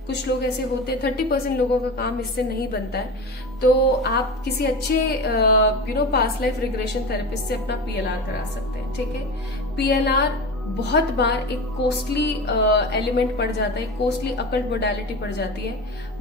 कुछ लोग ऐसे होते हैं, 30% लोगों का काम इससे नहीं बनता है, तो आप किसी अच्छे पास्ट लाइफ रिग्रेशन थेरेपिस्ट से अपना PLR करा सकते हैं, ठीक है। PLR बहुत बार एक कॉस्टली एलिमेंट पड़ जाता है, कॉस्टली अकल्ट मोडालिटी पड़ जाती है,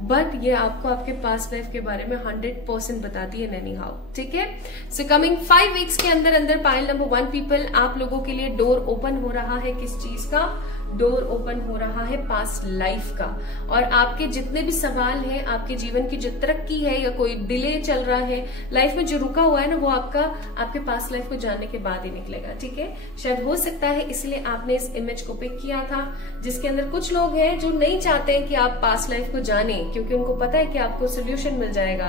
बट ये आपको आपके पास्ट लाइफ के बारे में 100% बताती है एनी हाउ, ठीक है। सो कमिंग 5 वीक्स के अंदर अंदर पाइल नंबर 1 पीपल, आप लोगों के लिए डोर ओपन हो रहा है। किस चीज का डोर ओपन हो रहा है? पास्ट लाइफ का। और आपके जितने भी सवाल हैं, आपके जीवन की जो तरक्की है या कोई डिले चल रहा है लाइफ में, जो रुका हुआ है ना, वो आपके पास्ट लाइफ को जानने के बाद ही निकलेगा, ठीक है। शायद हो सकता है इसलिए आपने इस इमेज को पिक किया था, जिसके अंदर कुछ लोग हैं जो नहीं चाहते हैं कि आप पास्ट लाइफ को जाने, क्योंकि उनको पता है कि आपको सोल्यूशन मिल जाएगा,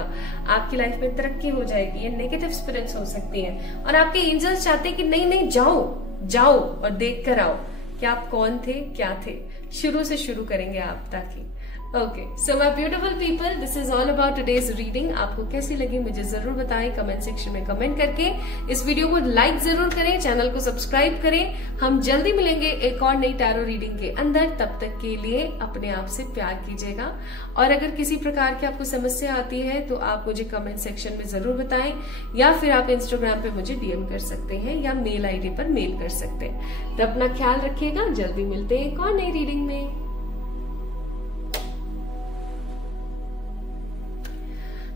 आपकी लाइफ में तरक्की हो जाएगी। ये नेगेटिव स्पिरिट्स हो सकती हैं, और आपके एंजल्स चाहते हैं कि नहीं जाओ और देख कर आओ कि आप कौन थे, क्या थे। शुरू से शुरू करेंगे आप, ताकि okay. So my beautiful people, this is all about today's reading. आपको कैसी लगी मुझे जरूर बताएं कमेंट सेक्शन में कमेंट करके। इस वीडियो को लाइक जरूर करें, चैनल को सब्सक्राइब करें। हम जल्दी मिलेंगे एक और नई टैरो रीडिंग के अंदर। तब तक के लिए अपने आप से प्यार कीजिएगा, और अगर किसी प्रकार की आपको समस्या आती है तो आप मुझे कमेंट सेक्शन में जरूर बताएं, या फिर आप इंस्टाग्राम पे मुझे DM कर सकते हैं, या मेल ID पर मेल कर सकते हैं। तो अपना ख्याल रखिएगा, जल्दी मिलते हैं एक और नई रीडिंग में।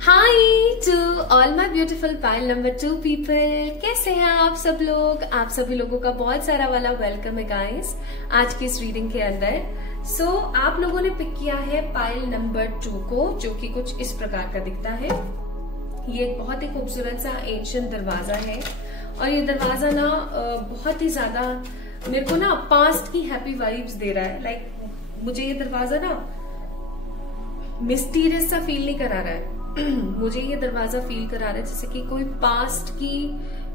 Hi to all my beautiful pile number 2 people, कैसे हैं आप सब लोग? आप सभी लोगों का बहुत सारा वाला वेलकम है गाइस आज की इस रीडिंग के अंदर। सो आप लोगों ने पिक किया है पाइल नंबर 2 को, जो कि कुछ इस प्रकार का दिखता है। ये एक बहुत ही खूबसूरत सा एंशिएंट दरवाजा है, और ये दरवाजा ना बहुत ही ज्यादा मेरे को ना पास्ट की हैप्पी वाइब्स दे रहा है। लाइक मुझे ये दरवाजा ना मिस्टीरियस सा फील नहीं करा रहा है मुझे ये दरवाजा फील करा रहा है जैसे कि कोई पास्ट की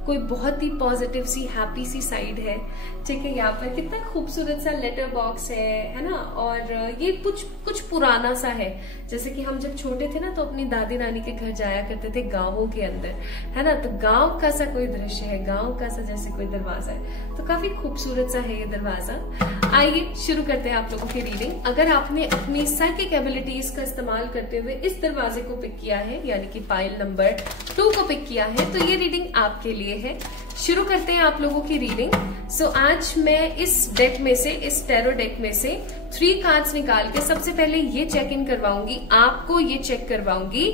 कोई बहुत ही पॉजिटिव सी हैप्पी सी साइड है, ठीक है। यहाँ पर कितना खूबसूरत सा लेटर बॉक्स है ना, और ये कुछ पुराना सा है। जैसे कि हम जब छोटे थे ना, तो अपनी दादी नानी के घर जाया करते थे गांवों के अंदर, है ना, तो गांव का सा कोई दृश्य है, गांव का सा जैसे कोई दरवाजा है, तो काफी खूबसूरत सा है ये दरवाजा। आइए शुरू करते हैं आप लोगों की रीडिंग। अगर आपने अपनी साइकिक एबिलिटीज का इस्तेमाल करते हुए इस दरवाजे को पिक किया है, यानी कि पाइल नंबर 2 को पिक किया है, तो ये रीडिंग आपके लिए है। शुरू करते हैं आप लोगों की रीडिंग। सो आज मैं इस डेक में से, इस टैरो डेक में से 3 कार्ड्स निकाल के सबसे पहले ये चेक इन करवाऊंगी, आपको ये चेक करवाऊंगी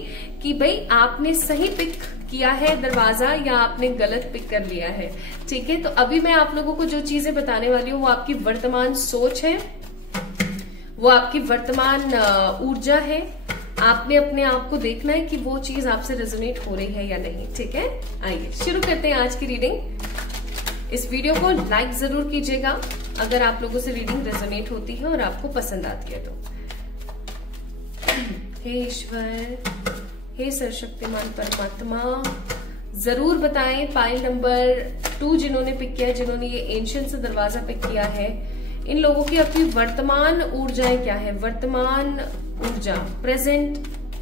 कि भाई आपने सही पिक किया है दरवाजा या आपने गलत पिक कर लिया है, ठीक है। तो अभी मैं आप लोगों को जो चीजें बताने वाली हूँ वो आपकी वर्तमान सोच है, वो आपकी वर्तमान ऊर्जा है। आपने अपने आप को देखना है कि वो चीज आपसे रेजोनेट हो रही है या नहीं, ठीक है। आइए शुरू करते हैं आज की रीडिंग। इस वीडियो को लाइक जरूर कीजिएगा अगर आप लोगों से रीडिंग रेजोनेट होती है और आपको पसंद आती है तो। हे ईश्वर, हे सर्वशक्तिमान परमात्मा, जरूर बताएं पाइल नंबर 2 जिन्होंने पिक किया है, जिन्होंने ये एंशिएंट से दरवाजा पिक किया है, इन लोगों की अपनी वर्तमान ऊर्जाएं क्या है, वर्तमान ऊर्जा,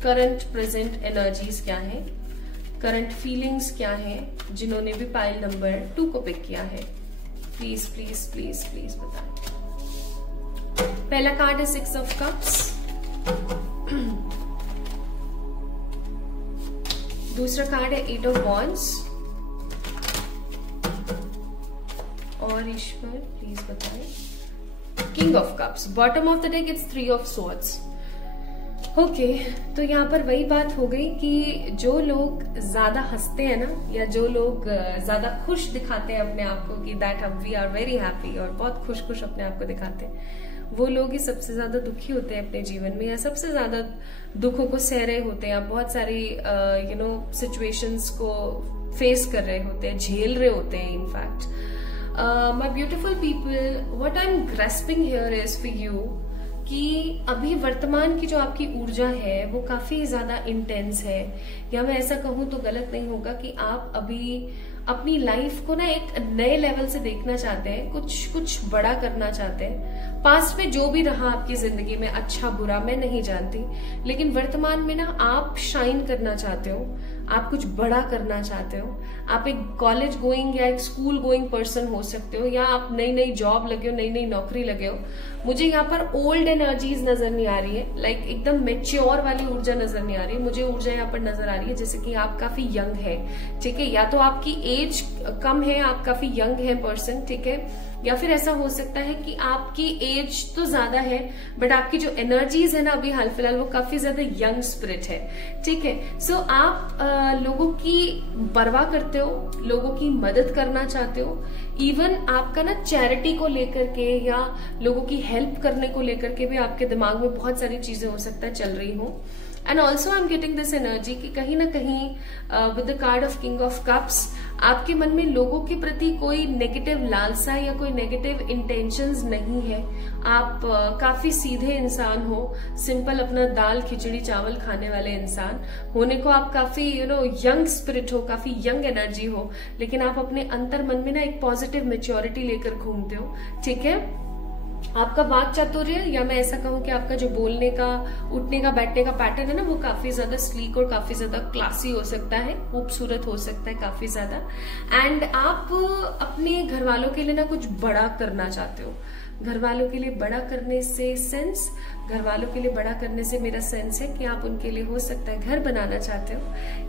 करंट प्रेजेंट एनर्जीज क्या है, करंट फीलिंग्स क्या है, जिन्होंने भी पाइल नंबर 2 को पिक किया है। प्लीज प्लीज प्लीज प्लीज बताएं। पहला कार्ड है 6 ऑफ कप्स, दूसरा कार्ड है 8 ऑफ वॉन्ड्स, और ईश्वर प्लीज बताएं king of cups. Bottom of the deck it's 3 of swords. Okay, तो यहाँ पर वही बात हो गई कि जो लोग ज्यादा हंसते हैं ना, या जो लोग ज्यादा खुश दिखाते हैं अपने आप को कि that we are very happy, और बहुत खुश खुश अपने आप को दिखाते हैं, वो लोग ही सबसे ज्यादा दुखी होते हैं अपने जीवन में, या सबसे ज्यादा दुखों को सह रहे होते हैं, बहुत सारी सिचुएशंस को फेस कर रहे होते हैं, झेल रहे होते हैं। In fact my beautiful people, what I am grasping here is for you कि अभी वर्तमान की जो आपकी ऊर्जा है वो काफी ज्यादा इंटेंस है, या मैं ऐसा कहूं तो गलत नहीं होगा कि आप अभी अपनी लाइफ को ना एक नए लेवल से देखना चाहते हैं, कुछ बड़ा करना चाहते हैं। पास्ट में जो भी रहा आपकी जिंदगी में, अच्छा बुरा मैं नहीं जानती, लेकिन वर्तमान में ना आप शाइन करना चाहते हो, आप कुछ बड़ा करना चाहते हो। आप एक कॉलेज गोइंग या एक स्कूल गोइंग पर्सन हो सकते हो, या आप नई नई जॉब लगे हो, नई नई नौकरी लगे हो। मुझे यहाँ पर ओल्ड एनर्जीज नजर नहीं आ रही है, लाइक एकदम मेच्योर वाली ऊर्जा नजर नहीं आ रही है। मुझे ऊर्जा यहाँ पर नजर आ रही है जैसे कि आप काफी यंग है, ठीक है, या तो आपकी एज कम है, आप काफी यंग है पर्सन, ठीक है, या फिर ऐसा हो सकता है कि आपकी एज तो ज्यादा है बट आपकी जो एनर्जीज है ना अभी हाल फिलहाल वो काफी ज्यादा यंग स्पिरिट है, ठीक है। सो आप लोगों की परवाह करते हो, लोगों की मदद करना चाहते हो, इवन आपका ना चैरिटी को लेकर के या लोगों की हेल्प करने को लेकर के भी आपके दिमाग में बहुत सारी चीजें हो सकता है चल रही हो। And also I am getting this energy कि कहीं ना कहीं with the card of king of cups आपके मन में लोगों के प्रति कोई नेगेटिव लालसा या कोई नेगेटिव इंटेंशंस नहीं है। आप काफी सीधे इंसान हो, सिंपल अपना दाल खिचड़ी चावल खाने वाले इंसान होने को आप काफी यंग स्पिरिट हो, काफी यंग एनर्जी हो, लेकिन आप अपने अंतर मन में ना एक पॉजिटिव मेच्योरिटी लेकर घूमते हो, ठीक है। आपका वाक चातुर्य, या मैं ऐसा कहूं कि आपका जो बोलने का, उठने का, बैठने का पैटर्न है ना, वो काफी ज्यादा स्लीक और काफी ज्यादा क्लासी हो सकता है, खूबसूरत हो सकता है काफी ज्यादा। एंड आप अपने घर वालों के लिए ना कुछ बड़ा करना चाहते हो। घर वालों के लिए बड़ा करने से सेंस, घर वालों के लिए बड़ा करने से मेरा सेंस है कि आप उनके लिए हो सकता है घर बनाना चाहते हो,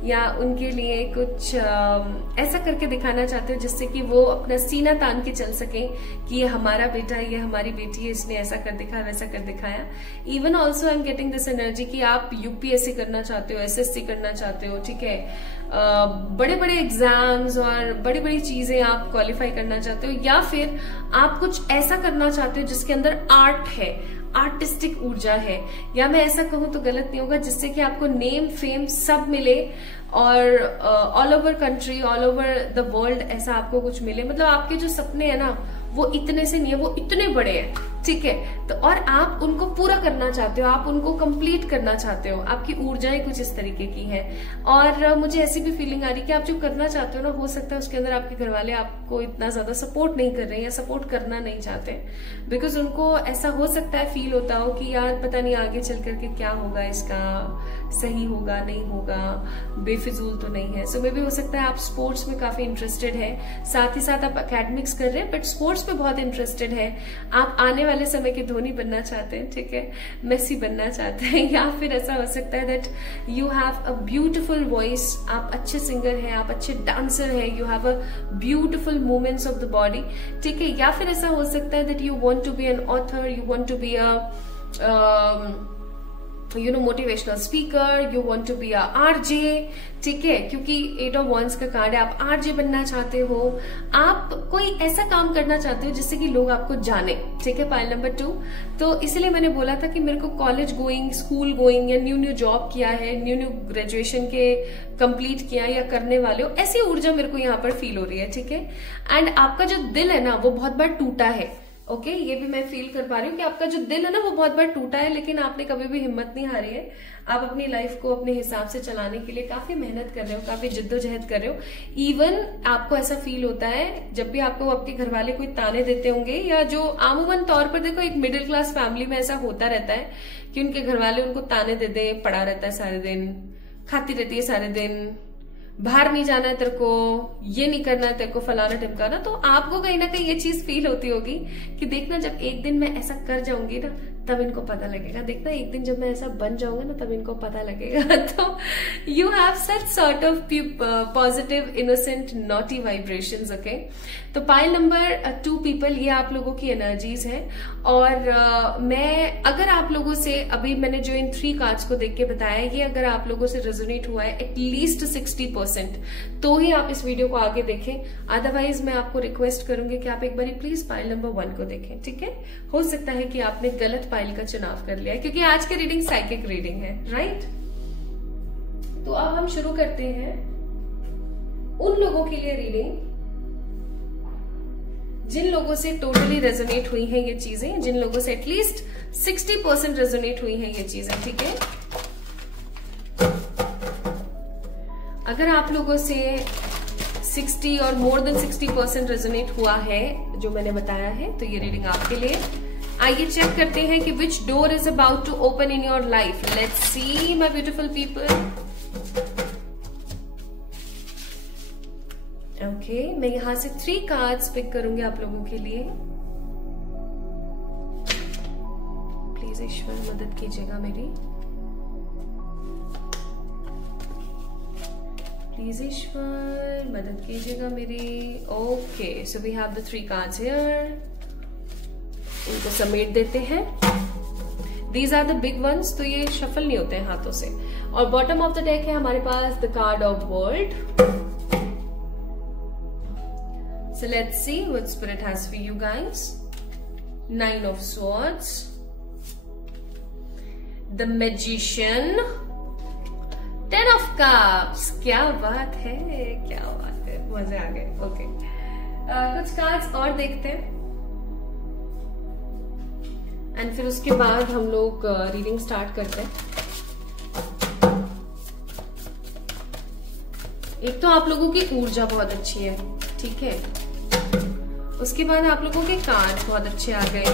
या उनके लिए कुछ ऐसा करके दिखाना चाहते हो जिससे कि वो अपना सीना तान के चल सकें कि ये हमारा बेटा है, ये हमारी बेटी है, इसने ऐसा कर दिखाया, वैसा कर दिखाया। Even also I am getting this energy कि आप यूपीएससी करना चाहते हो, एसएससी करना चाहते हो, ठीक है, बड़े बड़े एग्जाम्स और बड़ी बड़ी चीजें आप क्वालिफाई करना चाहते हो, या फिर आप कुछ ऐसा करना चाहते हो जिसके अंदर आर्ट है, आर्टिस्टिक ऊर्जा है, या मैं ऐसा कहूं तो गलत नहीं होगा, जिससे कि आपको नेम फेम सब मिले और all over country, all over the world ऐसा आपको कुछ मिले। मतलब आपके जो सपने हैं ना वो इतने से नहीं है, वो इतने बड़े हैं, ठीक है। तो और आप उनको पूरा करना चाहते हो, आप उनको कंप्लीट करना चाहते हो, आपकी ऊर्जाएं कुछ इस तरीके की है। और मुझे ऐसी भी फीलिंग आ रही है कि आप जो करना चाहते हो ना, हो सकता है उसके अंदर आपके घर वाले आपको इतना ज्यादा सपोर्ट नहीं कर रहे हैं या सपोर्ट करना नहीं चाहते, बिकॉज उनको ऐसा हो सकता है फील होता हो कि यार पता नहीं आगे चल करके क्या होगा, इसका सही होगा नहीं होगा, बेफिजूल तो नहीं है। सो मे भी हो सकता है आप स्पोर्ट्स में काफी इंटरेस्टेड है, साथ ही साथ आप एकेडमिक्स कर रहे हैं बट स्पोर्ट्स में बहुत इंटरेस्टेड है। आप आने वाले समय के धोनी बनना चाहते हैं, ठीक है, मेसी बनना चाहते हैं, या फिर ऐसा हो सकता है that you have a beautiful voice, आप अच्छे सिंगर हैं, आप अच्छे डांसर हैं, you have a beautiful movements of the body, ठीक है, या फिर ऐसा हो सकता है that you want to be an author, you want to be a motivational speaker, you want to be a RJ, ठीक है, क्योंकि 8 ऑफ वॉन्ड्स का कार्ड है, आप आरजे बनना चाहते हो, आप कोई ऐसा काम करना चाहते हो जिससे कि लोग आपको जाने, ठीक है, पाइल नंबर 2। तो इसलिए मैंने बोला था कि मेरे को कॉलेज गोइंग, स्कूल गोइंग, या न्यू जॉब किया है, न्यू ग्रेजुएशन के कंप्लीट किया या करने वाले हो, ऐसी ऊर्जा मेरे को यहाँ पर फील हो रही है, ठीक है। एंड आपका जो दिल है ना वो बहुत बार टूटा है, ओके, ये भी मैं फील कर पा रही हूँ कि आपका जो दिल है ना वो बहुत बार टूटा है, लेकिन आपने कभी भी हिम्मत नहीं हारी है। आप अपनी लाइफ को अपने हिसाब से चलाने के लिए काफी मेहनत कर रहे हो, काफी जिद्दोजहद कर रहे हो। इवन आपको ऐसा फील होता है जब भी आपको आपके घर वाले कोई ताने देते होंगे, या जो आमूमन तौर पर देखो एक मिडिल क्लास फैमिली में ऐसा होता रहता है कि उनके घर वाले उनको ताने दे दे, पड़ा रहता है सारे दिन, खाती रहती है सारे दिन, बाहर नहीं जाना है तेरे को, ये नहीं करना है तेरे को, फलाना टिमकाना। तो आपको कहीं ना कहीं ये चीज फील होती होगी कि देखना जब एक दिन मैं ऐसा कर जाऊंगी ना तब इनको पता लगेगा। देखना एक दिन जब मैं ऐसा बन जाऊंगा ना, तब इनको पता लगेगा। तो you have such sort of positive innocent naughty vibrations, okay. तो पाइल नंबर 2 पीपल, ये आप लोगों की एनर्जीज हैं। और मैं अगर आप लोगों से अभी मैंने जो इन 3 कार्ड्स को देख के बताया, ये अगर आप लोगों से रेजोनेट हुआ है एटलीस्ट 60%, तो ही आप इस वीडियो को आगे देखें। अदरवाइज मैं आपको रिक्वेस्ट करूंगी कि आप एक बार प्लीज पाइल नंबर 1 को देखें, ठीक है। हो सकता है कि आपने गलत पाइल का चुनाव कर लिया है, क्योंकि आज की रीडिंग साइकिक रीडिंग है, राइट। तो अब हम शुरू करते हैं उन लोगों के लिए रीडिंग जिन लोगों से टोटली रेजोनेट हुई हैं ये चीजें, जिन लोगों से एटलीस्ट 60% रेजोनेट हुई हैं ये चीजें, ठीक है। अगर आप लोगों से 60 और मोर देन 60% रेजोनेट हुआ है जो मैंने बताया है, तो ये रीडिंग आपके लिए। आइए चेक करते हैं कि which door is about to open in your life. Let's see my beautiful people. Okay, मैं यहां से 3 कार्ड्स पिक करूंगी आप लोगों के लिए। प्लीज ईश्वर मदद कीजिएगा मेरी, प्लीज ईश्वर मदद कीजिएगा मेरी। Okay, so we have the 3 cards here. इनको समेट देते हैं। These are the big ones, तो ये शफल नहीं होते हैं हाथों से। और बॉटम ऑफ द डेक है हमारे पास the card of world. So let's see what spirit has for you guys. 9 of swords, the magician, 10 of cups. क्या बात है, क्या बात है, मजे आ गए। ओके, कुछ कार्ड्स और देखते हैं एंड फिर उसके बाद हम लोग रीडिंग स्टार्ट करते हैं। एक तो आप लोगों की ऊर्जा बहुत अच्छी है, ठीक है। उसके बाद आप लोगों के कार्ड बहुत अच्छे आ गए।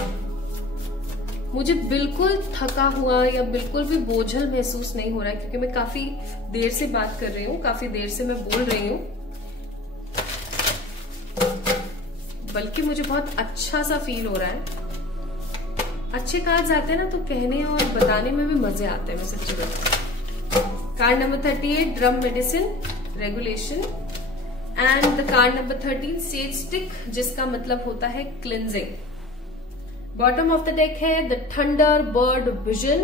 मुझे बिल्कुल थका हुआ या बिल्कुल भी बोझल महसूस नहीं हो रहा है, क्योंकि मैं काफी देर से बात कर रही हूँ, काफी देर से मैं बोल रही हूँ। बल्कि मुझे बहुत अच्छा सा फील हो रहा है। अच्छे कार्ड्स आते हैं ना, तो कहने और बताने में भी मजे आते हैं, मैं सच्ची बताऊं। Card number 38 drum medicine regulation, and the card number 13 says stick, जिसका मतलब होता है cleansing. Bottom of the deck है द थंडर बर्ड विजन,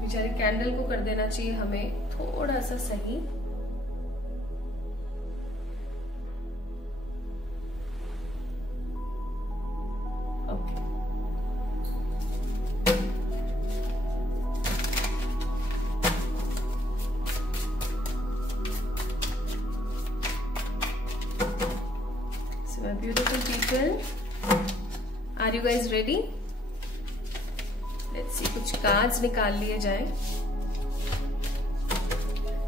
बेचारे कैंडल को कर देना चाहिए हमें थोड़ा सा सही। Beautiful people, are you guys ready? Let's see, कुछ कार्ड्स निकाल लिए जाएं।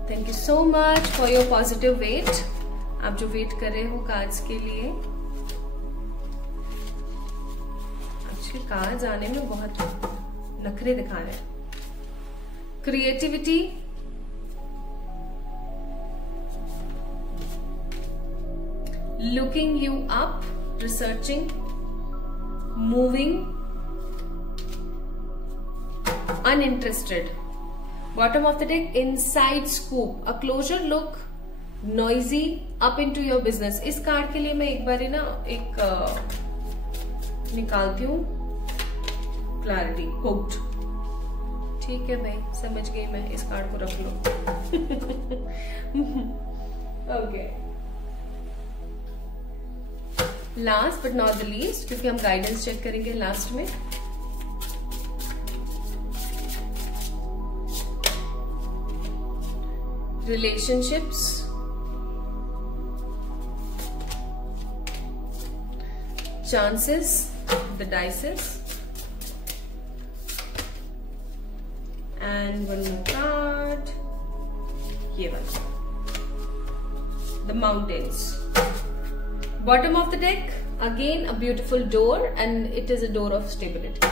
Thank you so much for your positive wait. आप जो वेट कर रहे हो कार्ड्स के लिए, एक्चुअली कार्ड्स आने में बहुत नखरे दिखा रहे हैं। Creativity, looking you up, researching, moving, uninterested. Bottom of the deck inside scoop, a closure look, noisy, up into your business. इस कार्ड के लिए मैं एक बार ना एक निकालती हूँ क्लैरिटी, हुक्ड। ठीक है भाई, समझ गई मैं, इस कार्ड को रख लो। Okay, last but not the least, क्योंकि हम गाइडेंस चेक करेंगे लास्ट में। Relationships, chances, the dices, and one more card, ये वाला, the mountains. Bottom of the deck, again a beautiful door, and it is a door of stability.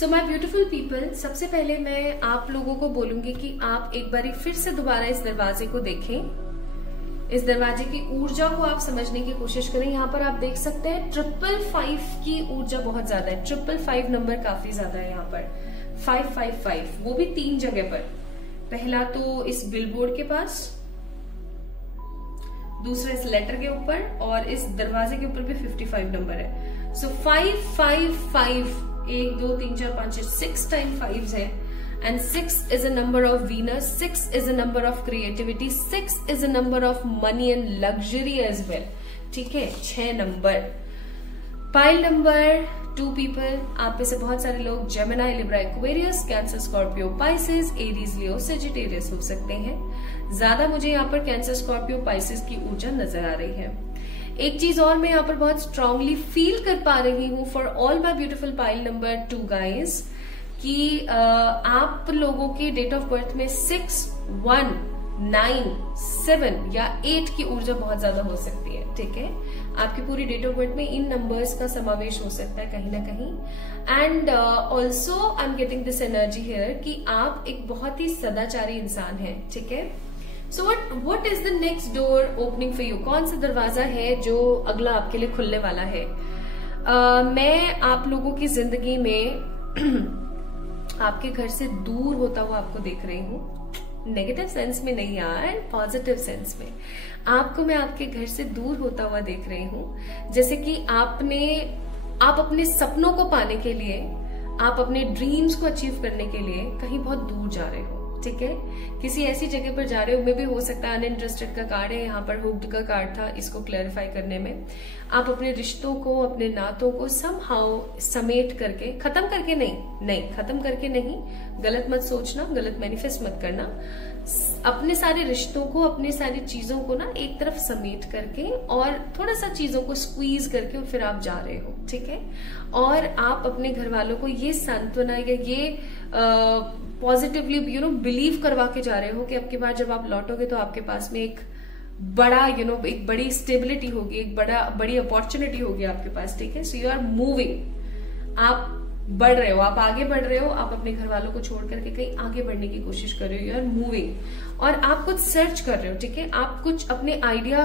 So my beautiful people, सबसे पहले मैं आप लोगों को बोलूंगी कि आप एक बारी फिर से दोबारा इस दरवाजे को देखें। इस दरवाजे की ऊर्जा को आप समझने की कोशिश करें। यहाँ पर आप देख सकते हैं 555 की ऊर्जा बहुत ज्यादा है। 555 नंबर काफी ज्यादा है यहाँ पर। 555, वो भी 3 जगह पर। पहला तो इस बिलबोर्ड के पास, दूसरा इस लेटर के ऊपर, और इस दरवाजे के ऊपर भी 55 नंबर है। सो 555, 1 2 3 4 5 6 टाइम 5 है। And 6 is a number of Venus, 6 is a number of creativity, 6 is a number of money and luxury as well. ठीक है, 6 नंबर। पाइल नंबर 2 पीपल, आप में से बहुत सारे लोग Gemini, Libra, Aquarius, Cancer, Scorpio, Pisces, Aries, Leo, Sagittarius हो सकते हैं। ज्यादा मुझे यहाँ पर कैंसर, स्कॉर्पियो, पाइसेस की ऊर्जा नजर आ रही है। एक चीज और मैं यहाँ पर बहुत स्ट्रांगली फील कर पा रही हूँ for all my beautiful pile number 2 guys, कि आप लोगों के डेट ऑफ बर्थ में 6, 1, 9, 7 या 8 की ऊर्जा बहुत ज्यादा हो सकती है। ठीक है, आपकी पूरी डेट ऑफ बर्थ में इन नंबर्स का समावेश हो सकता है कहीं ना कहीं। And also I am getting this energy here कि आप एक बहुत ही सदाचारी इंसान हैं। ठीक है, so what is the next door opening for you? कौन सा दरवाजा है जो अगला आपके लिए खुलने वाला है? मैं आप लोगों की जिंदगी में आपके घर से दूर होता हुआ आपको देख रही हूँ। नेगेटिव सेंस में नहीं यार, पॉजिटिव सेंस में। आपको मैं आपके घर से दूर होता हुआ देख रही हूँ। जैसे कि आप अपने सपनों को पाने के लिए, आप अपने ड्रीम्स को अचीव करने के लिए कहीं बहुत दूर जा रहे हो। ठीक है, किसी ऐसी जगह पर जा रहे हो। मे भी हो सकता है अनइंटरेस्टेड का कार्ड है, यहाँ पर हुक्ड का कार्ड था, इसको क्लैरिफाई करने में। आप अपने रिश्तों को, अपने नातों को समहाउ समेट करके, खत्म करके नहीं, खत्म करके नहीं, गलत मत सोचना, गलत मैनिफेस्ट मत करना। अपने सारे रिश्तों को, अपनी सारी चीजों को ना एक तरफ समेट करके और थोड़ा सा चीजों को स्क्वीज करके और फिर आप जा रहे हो। ठीक है, और आप अपने घर वालों को ये सांत्वना या ये पॉजिटिवली बिलीव करवा के जा रहे हो कि अब की बार जब आप लौटोगे तो आपके पास में एक बड़ा एक बड़ी स्टेबिलिटी होगी, एक बड़ी अपॉर्चुनिटी होगी आपके पास। ठीक है, सो यू आर मूविंग, आप बढ़ रहे हो, आप आगे बढ़ रहे हो। आप अपने घर वालों को छोड़ करके कहीं आगे बढ़ने की कोशिश कर रहे हो। यू आर मूविंग, और आप कुछ सर्च कर रहे हो। ठीक है, आप कुछ अपने आइडिया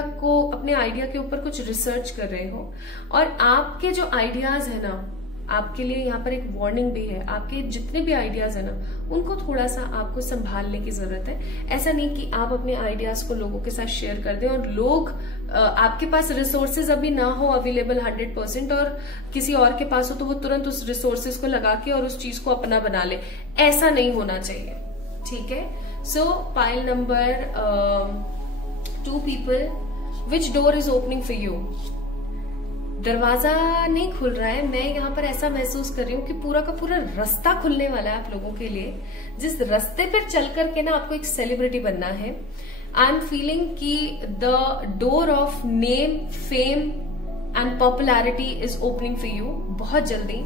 के ऊपर कुछ रिसर्च कर रहे हो। और आपके जो आइडियाज है ना, आपके लिए यहाँ पर एक वार्निंग भी है। आपके जितने भी आइडियाज है ना, उनको थोड़ा सा आपको संभालने की जरूरत है। ऐसा नहीं कि आप अपने आइडियाज को लोगों के साथ शेयर कर दें और लोग आपके पास रिसोर्सेज अभी ना हो अवेलेबल 100% और किसी और के पास हो तो वो तुरंत उस रिसोर्सेज को लगा के और उस चीज को अपना बना ले। ऐसा नहीं होना चाहिए। ठीक है, सो pile number 2 people, which door is opening for you? दरवाजा नहीं खुल रहा है, मैं यहाँ पर ऐसा महसूस कर रही हूँ कि पूरा का पूरा रास्ता खुलने वाला है आप लोगों के लिए, जिस रास्ते पर चल करके ना आपको एक सेलिब्रिटी बनना है। आई एम फीलिंग कि the door of name, fame and popularity is opening for you. बहुत जल्दी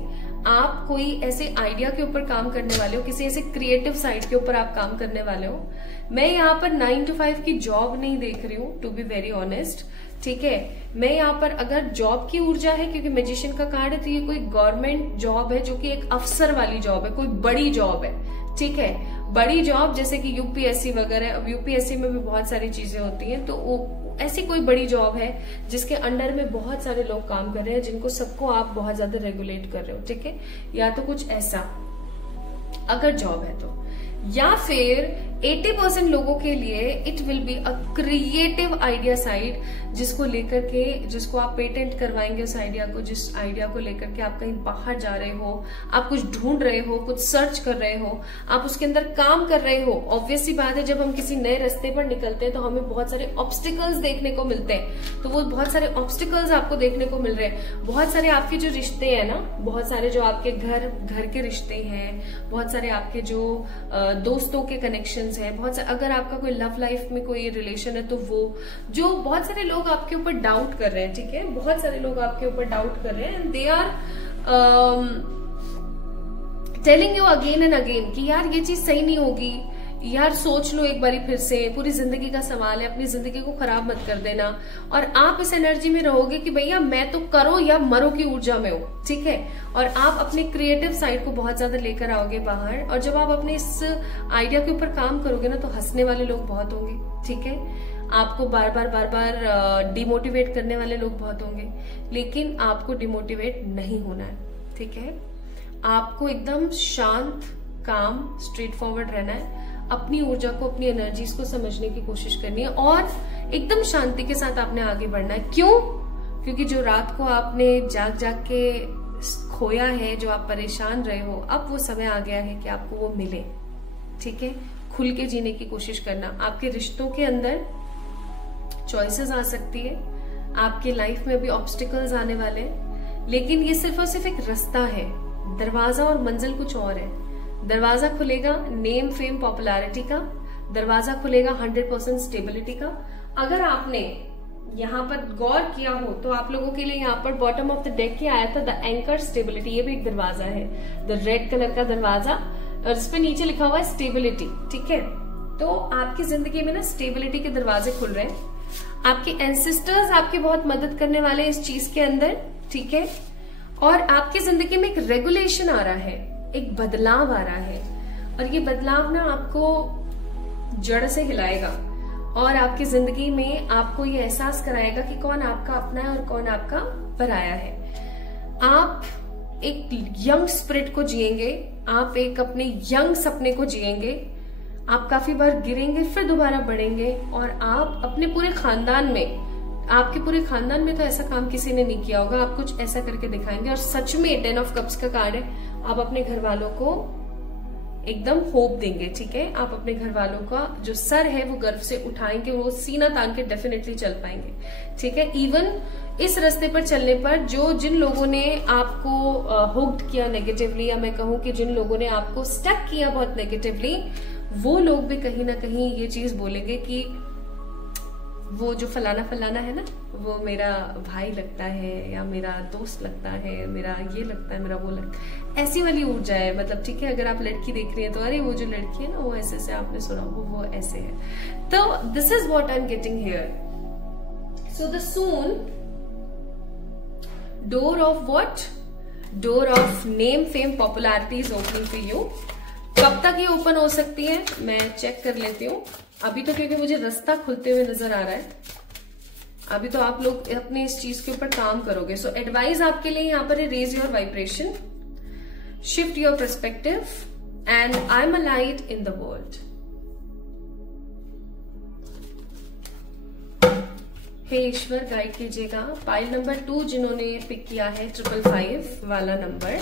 आप कोई ऐसे आइडिया के ऊपर काम करने वाले हो, किसी ऐसे क्रिएटिव साइड के ऊपर आप काम करने वाले हो। मैं यहाँ पर 9 to 5 की जॉब नहीं देख रही हूँ, टू बी वेरी ऑनेस्ट। ठीक है, मैं यहाँ पर अगर जॉब की ऊर्जा है, क्योंकि मैजिशियन का कार्ड है, तो ये कोई गवर्नमेंट जॉब है जो कि एक अफसर वाली जॉब है, कोई बड़ी जॉब है। ठीक है, बड़ी जॉब जैसे कि यूपीएससी वगैरह। अब यूपीएससी में भी बहुत सारी चीजें होती हैं, तो वो ऐसी कोई बड़ी जॉब है जिसके अंडर में बहुत सारे लोग काम कर रहे हैं, जिनको सबको आप बहुत ज्यादा रेगुलेट कर रहे हो। ठीक है, या तो कुछ ऐसा अगर जॉब है तो, या फिर 80% लोगों के लिए it will be a creative idea side, जिसको लेकर के, जिसको आप पेटेंट करवाएंगे उस आइडिया को, जिस आइडिया को लेकर के आप कहीं बाहर जा रहे हो, आप कुछ ढूंढ रहे हो, कुछ सर्च कर रहे हो, आप उसके अंदर काम कर रहे हो। ऑब्वियस सी बात है, जब हम किसी नए रास्ते पर निकलते हैं तो हमें बहुत सारे ऑब्स्टिकल्स देखने को मिलते हैं। तो वो बहुत सारे ऑब्स्टिकल्स आपको देखने को मिल रहे हैं। बहुत सारे आपके जो रिश्ते हैं ना, बहुत सारे जो आपके घर के रिश्ते हैं, बहुत सारे आपके जो दोस्तों के कनेक्शंस हैं, बहुत सारे, अगर आपका कोई लव लाइफ में कोई रिलेशन है तो वो, जो बहुत सारे लोग आपके ऊपर डाउट कर रहे हैं। ठीक है, बहुत सारे लोग आपके ऊपर डाउट कर रहे हैं and they are telling you again and again कि यार ये चीज सही नहीं होगी, यार सोच लो एक बारी फिर से, पूरी जिंदगी का सवाल है, अपनी जिंदगी को खराब मत कर देना। और आप इस एनर्जी में रहोगे कि भैया मैं तो करो या मरो की ऊर्जा में हो, ठीक है। और आप अपने क्रिएटिव साइड को बहुत ज्यादा लेकर आओगे बाहर, और जब आप अपने इस आइडिया के ऊपर काम करोगे ना, तो हंसने वाले लोग बहुत होंगे, ठीक है। आपको बार बार डिमोटिवेट करने वाले लोग बहुत होंगे, लेकिन आपको डिमोटिवेट नहीं होना है, ठीक है। आपको एकदम शांत, काम, स्ट्रेट फॉरवर्ड रहना है। अपनी ऊर्जा को, अपनी एनर्जीज को समझने की कोशिश करनी है, और एकदम शांति के साथ आपने आगे बढ़ना है। क्यों? क्योंकि जो रात को आपने जाग जाग के खोया है, जो आप परेशान रहे हो, अब वो समय आ गया है कि आपको वो मिले, ठीक है। खुल के जीने की कोशिश करना। आपके रिश्तों के अंदर चॉइसेस आ सकती है, आपके लाइफ में अभी ऑब्स्टिकल्स आने वाले हैं, लेकिन ये सिर्फ और सिर्फ एक रास्ता है। दरवाजा और मंजिल कुछ और है। दरवाजा खुलेगा नेम, फेम, पॉपुलैरिटी का। दरवाजा खुलेगा 100% स्टेबिलिटी का। अगर आपने यहाँ पर गौर किया हो तो आप लोगों के लिए यहाँ पर बॉटम ऑफ द डेक ही आया था द एंकर स्टेबिलिटी। ये भी एक दरवाजा है, द रेड कलर का दरवाजा, और इस पे नीचे लिखा हुआ है स्टेबिलिटी, ठीक है। तो आपकी जिंदगी में ना स्टेबिलिटी के दरवाजे खुल रहे हैं। आपके एंसेस्टर्स आपकी बहुत मदद करने वाले इस चीज के अंदर, ठीक है। और आपकी जिंदगी में एक रेगुलेशन आ रहा है, एक बदलाव आ रहा है, और ये बदलाव ना आपको जड़ से हिलाएगा, और आपकी जिंदगी में आपको ये एहसास कराएगा कि कौन आपका अपना है और कौन आपका पराया है। आप एक यंग स्पिरिट को जिएंगे, आप एक अपने यंग सपने को जिएंगे। आप काफी बार गिरेंगे, फिर दोबारा बढ़ेंगे, और आप अपने पूरे खानदान में, आपके पूरे खानदान में तो ऐसा काम किसी ने नहीं किया होगा, आप कुछ ऐसा करके दिखाएंगे। और सच में 10 ऑफ कप्स का कार्ड है। आप अपने घर वालों को एकदम होप देंगे, ठीक है। आप अपने घर वालों का जो सर है वो गर्व से उठाएंगे, वो सीना तान के डेफिनेटली चल पाएंगे, ठीक है। इवन इस रास्ते पर चलने पर जिन लोगों ने आपको हुक्ड किया नेगेटिवली, या मैं कहूं कि जिन लोगों ने आपको स्टक किया बहुत नेगेटिवली, वो लोग भी कहीं ना कहीं ये चीज बोलेंगे कि वो जो फलाना फलाना है ना, वो मेरा भाई लगता है, या मेरा दोस्त लगता है, मेरा ये लगता है, मेरा वो लगता है। ऐसी वाली ऊर्जा है, मतलब, ठीक है। अगर आप लड़की देख रही है तो अरे वो जो लड़की है ना, वो ऐसे से आपने सुना, वो ऐसे है। तो this is what I am getting here. So the soon door of what? Door of name, fame, popularity is opening for you. कब तक ये ओपन हो सकती है मैं चेक कर लेती हूँ अभी, तो क्योंकि मुझे रास्ता खुलते हुए नजर आ रहा है। अभी तो आप लोग अपने इस चीज के ऊपर काम करोगे। सो एडवाइस आपके लिए यहाँ पर है, raise your vibration, shift your perspective, and I am a light in the world. हे ईश्वर गाइड कीजिएगा। पाइल नंबर 2 जिन्होंने पिक किया है 555 वाला number,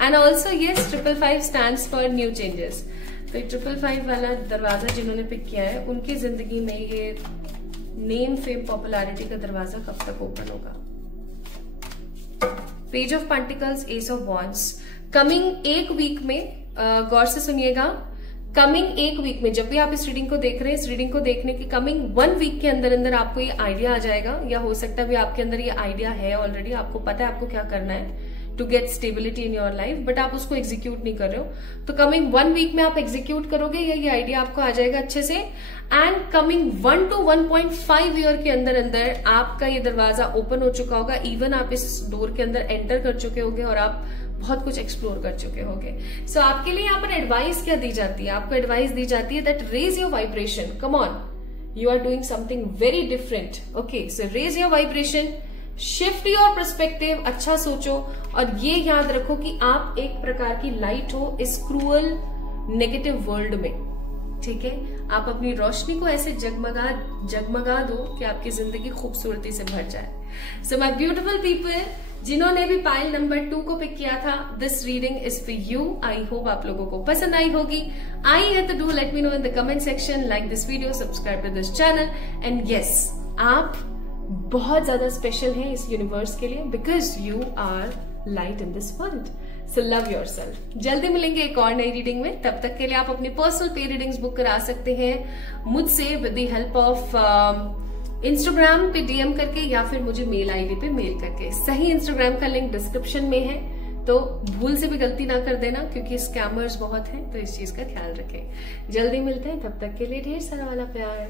and also yes 555 stands for new changes. तो 555 वाला दरवाजा जिन्होंने पिक किया है, उनकी जिंदगी में ये नेम, फेम, पॉपुलैरिटी का दरवाजा कब तक ओपन होगा? Page of pentacles, S of wands. Coming एक वीक में, गौर से सुनिएगा, कमिंग एक वीक में, जब भी आप इस रीडिंग को देख रहे हैं, इस रीडिंग को देखने की कमिंग 1 वीक के अंदर अंदर आपको ये आइडिया आ जाएगा, या हो सकता है भी आपके अंदर ये आइडिया है ऑलरेडी, आपको पता है आपको क्या करना है to get stability in your life, but आप उसको एग्जीक्यूट नहीं कर रहे हो। तो कमिंग 1 वीक में आप एग्जीक्यूट करोगे, या ये आइडिया आपको आ जाएगा अच्छे से, एंड कमिंग 1 to 1.5 ईयर के अंदर अंदर आपका ये दरवाजा ओपन हो चुका होगा। इवन आप इस डोर के अंदर एंटर कर चुके होगे, और आप बहुत कुछ एक्सप्लोर कर चुके होगे। सो आपके लिए यहाँ पर एडवाइस क्या दी जाती है? आपको एडवाइस दी जाती है that raise your vibration, come on, you are doing something very different. Okay, so raise your vibration, shift your perspective, अच्छा सोचो, और ये याद रखो कि आप एक प्रकार की लाइट हो इस क्रूअल नेगेटिव वर्ल्ड में, ठीक है। आप अपनी रोशनी को ऐसे जगमगा दो कि आपकी जिंदगी खूबसूरती से भर जाए। सो माय ब्यूटीफुल पीपल, जिन्होंने भी पाइल नंबर 2 को पिक किया था, this reading is for you. I hope आप लोगों को पसंद आई होगी। आई है तो do let me know in the comment section, like this video, subscribe to this channel, and yes, आप बहुत ज्यादा स्पेशल हैं इस यूनिवर्स के लिए, because you are light in this world. So love yourself. जल्दी मिलेंगे एक और नई रीडिंग में। तब तक के लिए आप अपनी पर्सनल पे रीडिंग्स बुक करा सकते हैं मुझसे with the help of Instagram पे DM करके, या फिर मुझे मेल ID पे मेल करके। सही इंस्टाग्राम का लिंक डिस्क्रिप्शन में है, तो भूल से भी गलती ना कर देना, क्योंकि स्कैमर्स बहुत हैं, तो इस चीज का ख्याल रखें। जल्दी मिलते हैं, तब तक के लिए ढेर सारा वाला प्यार।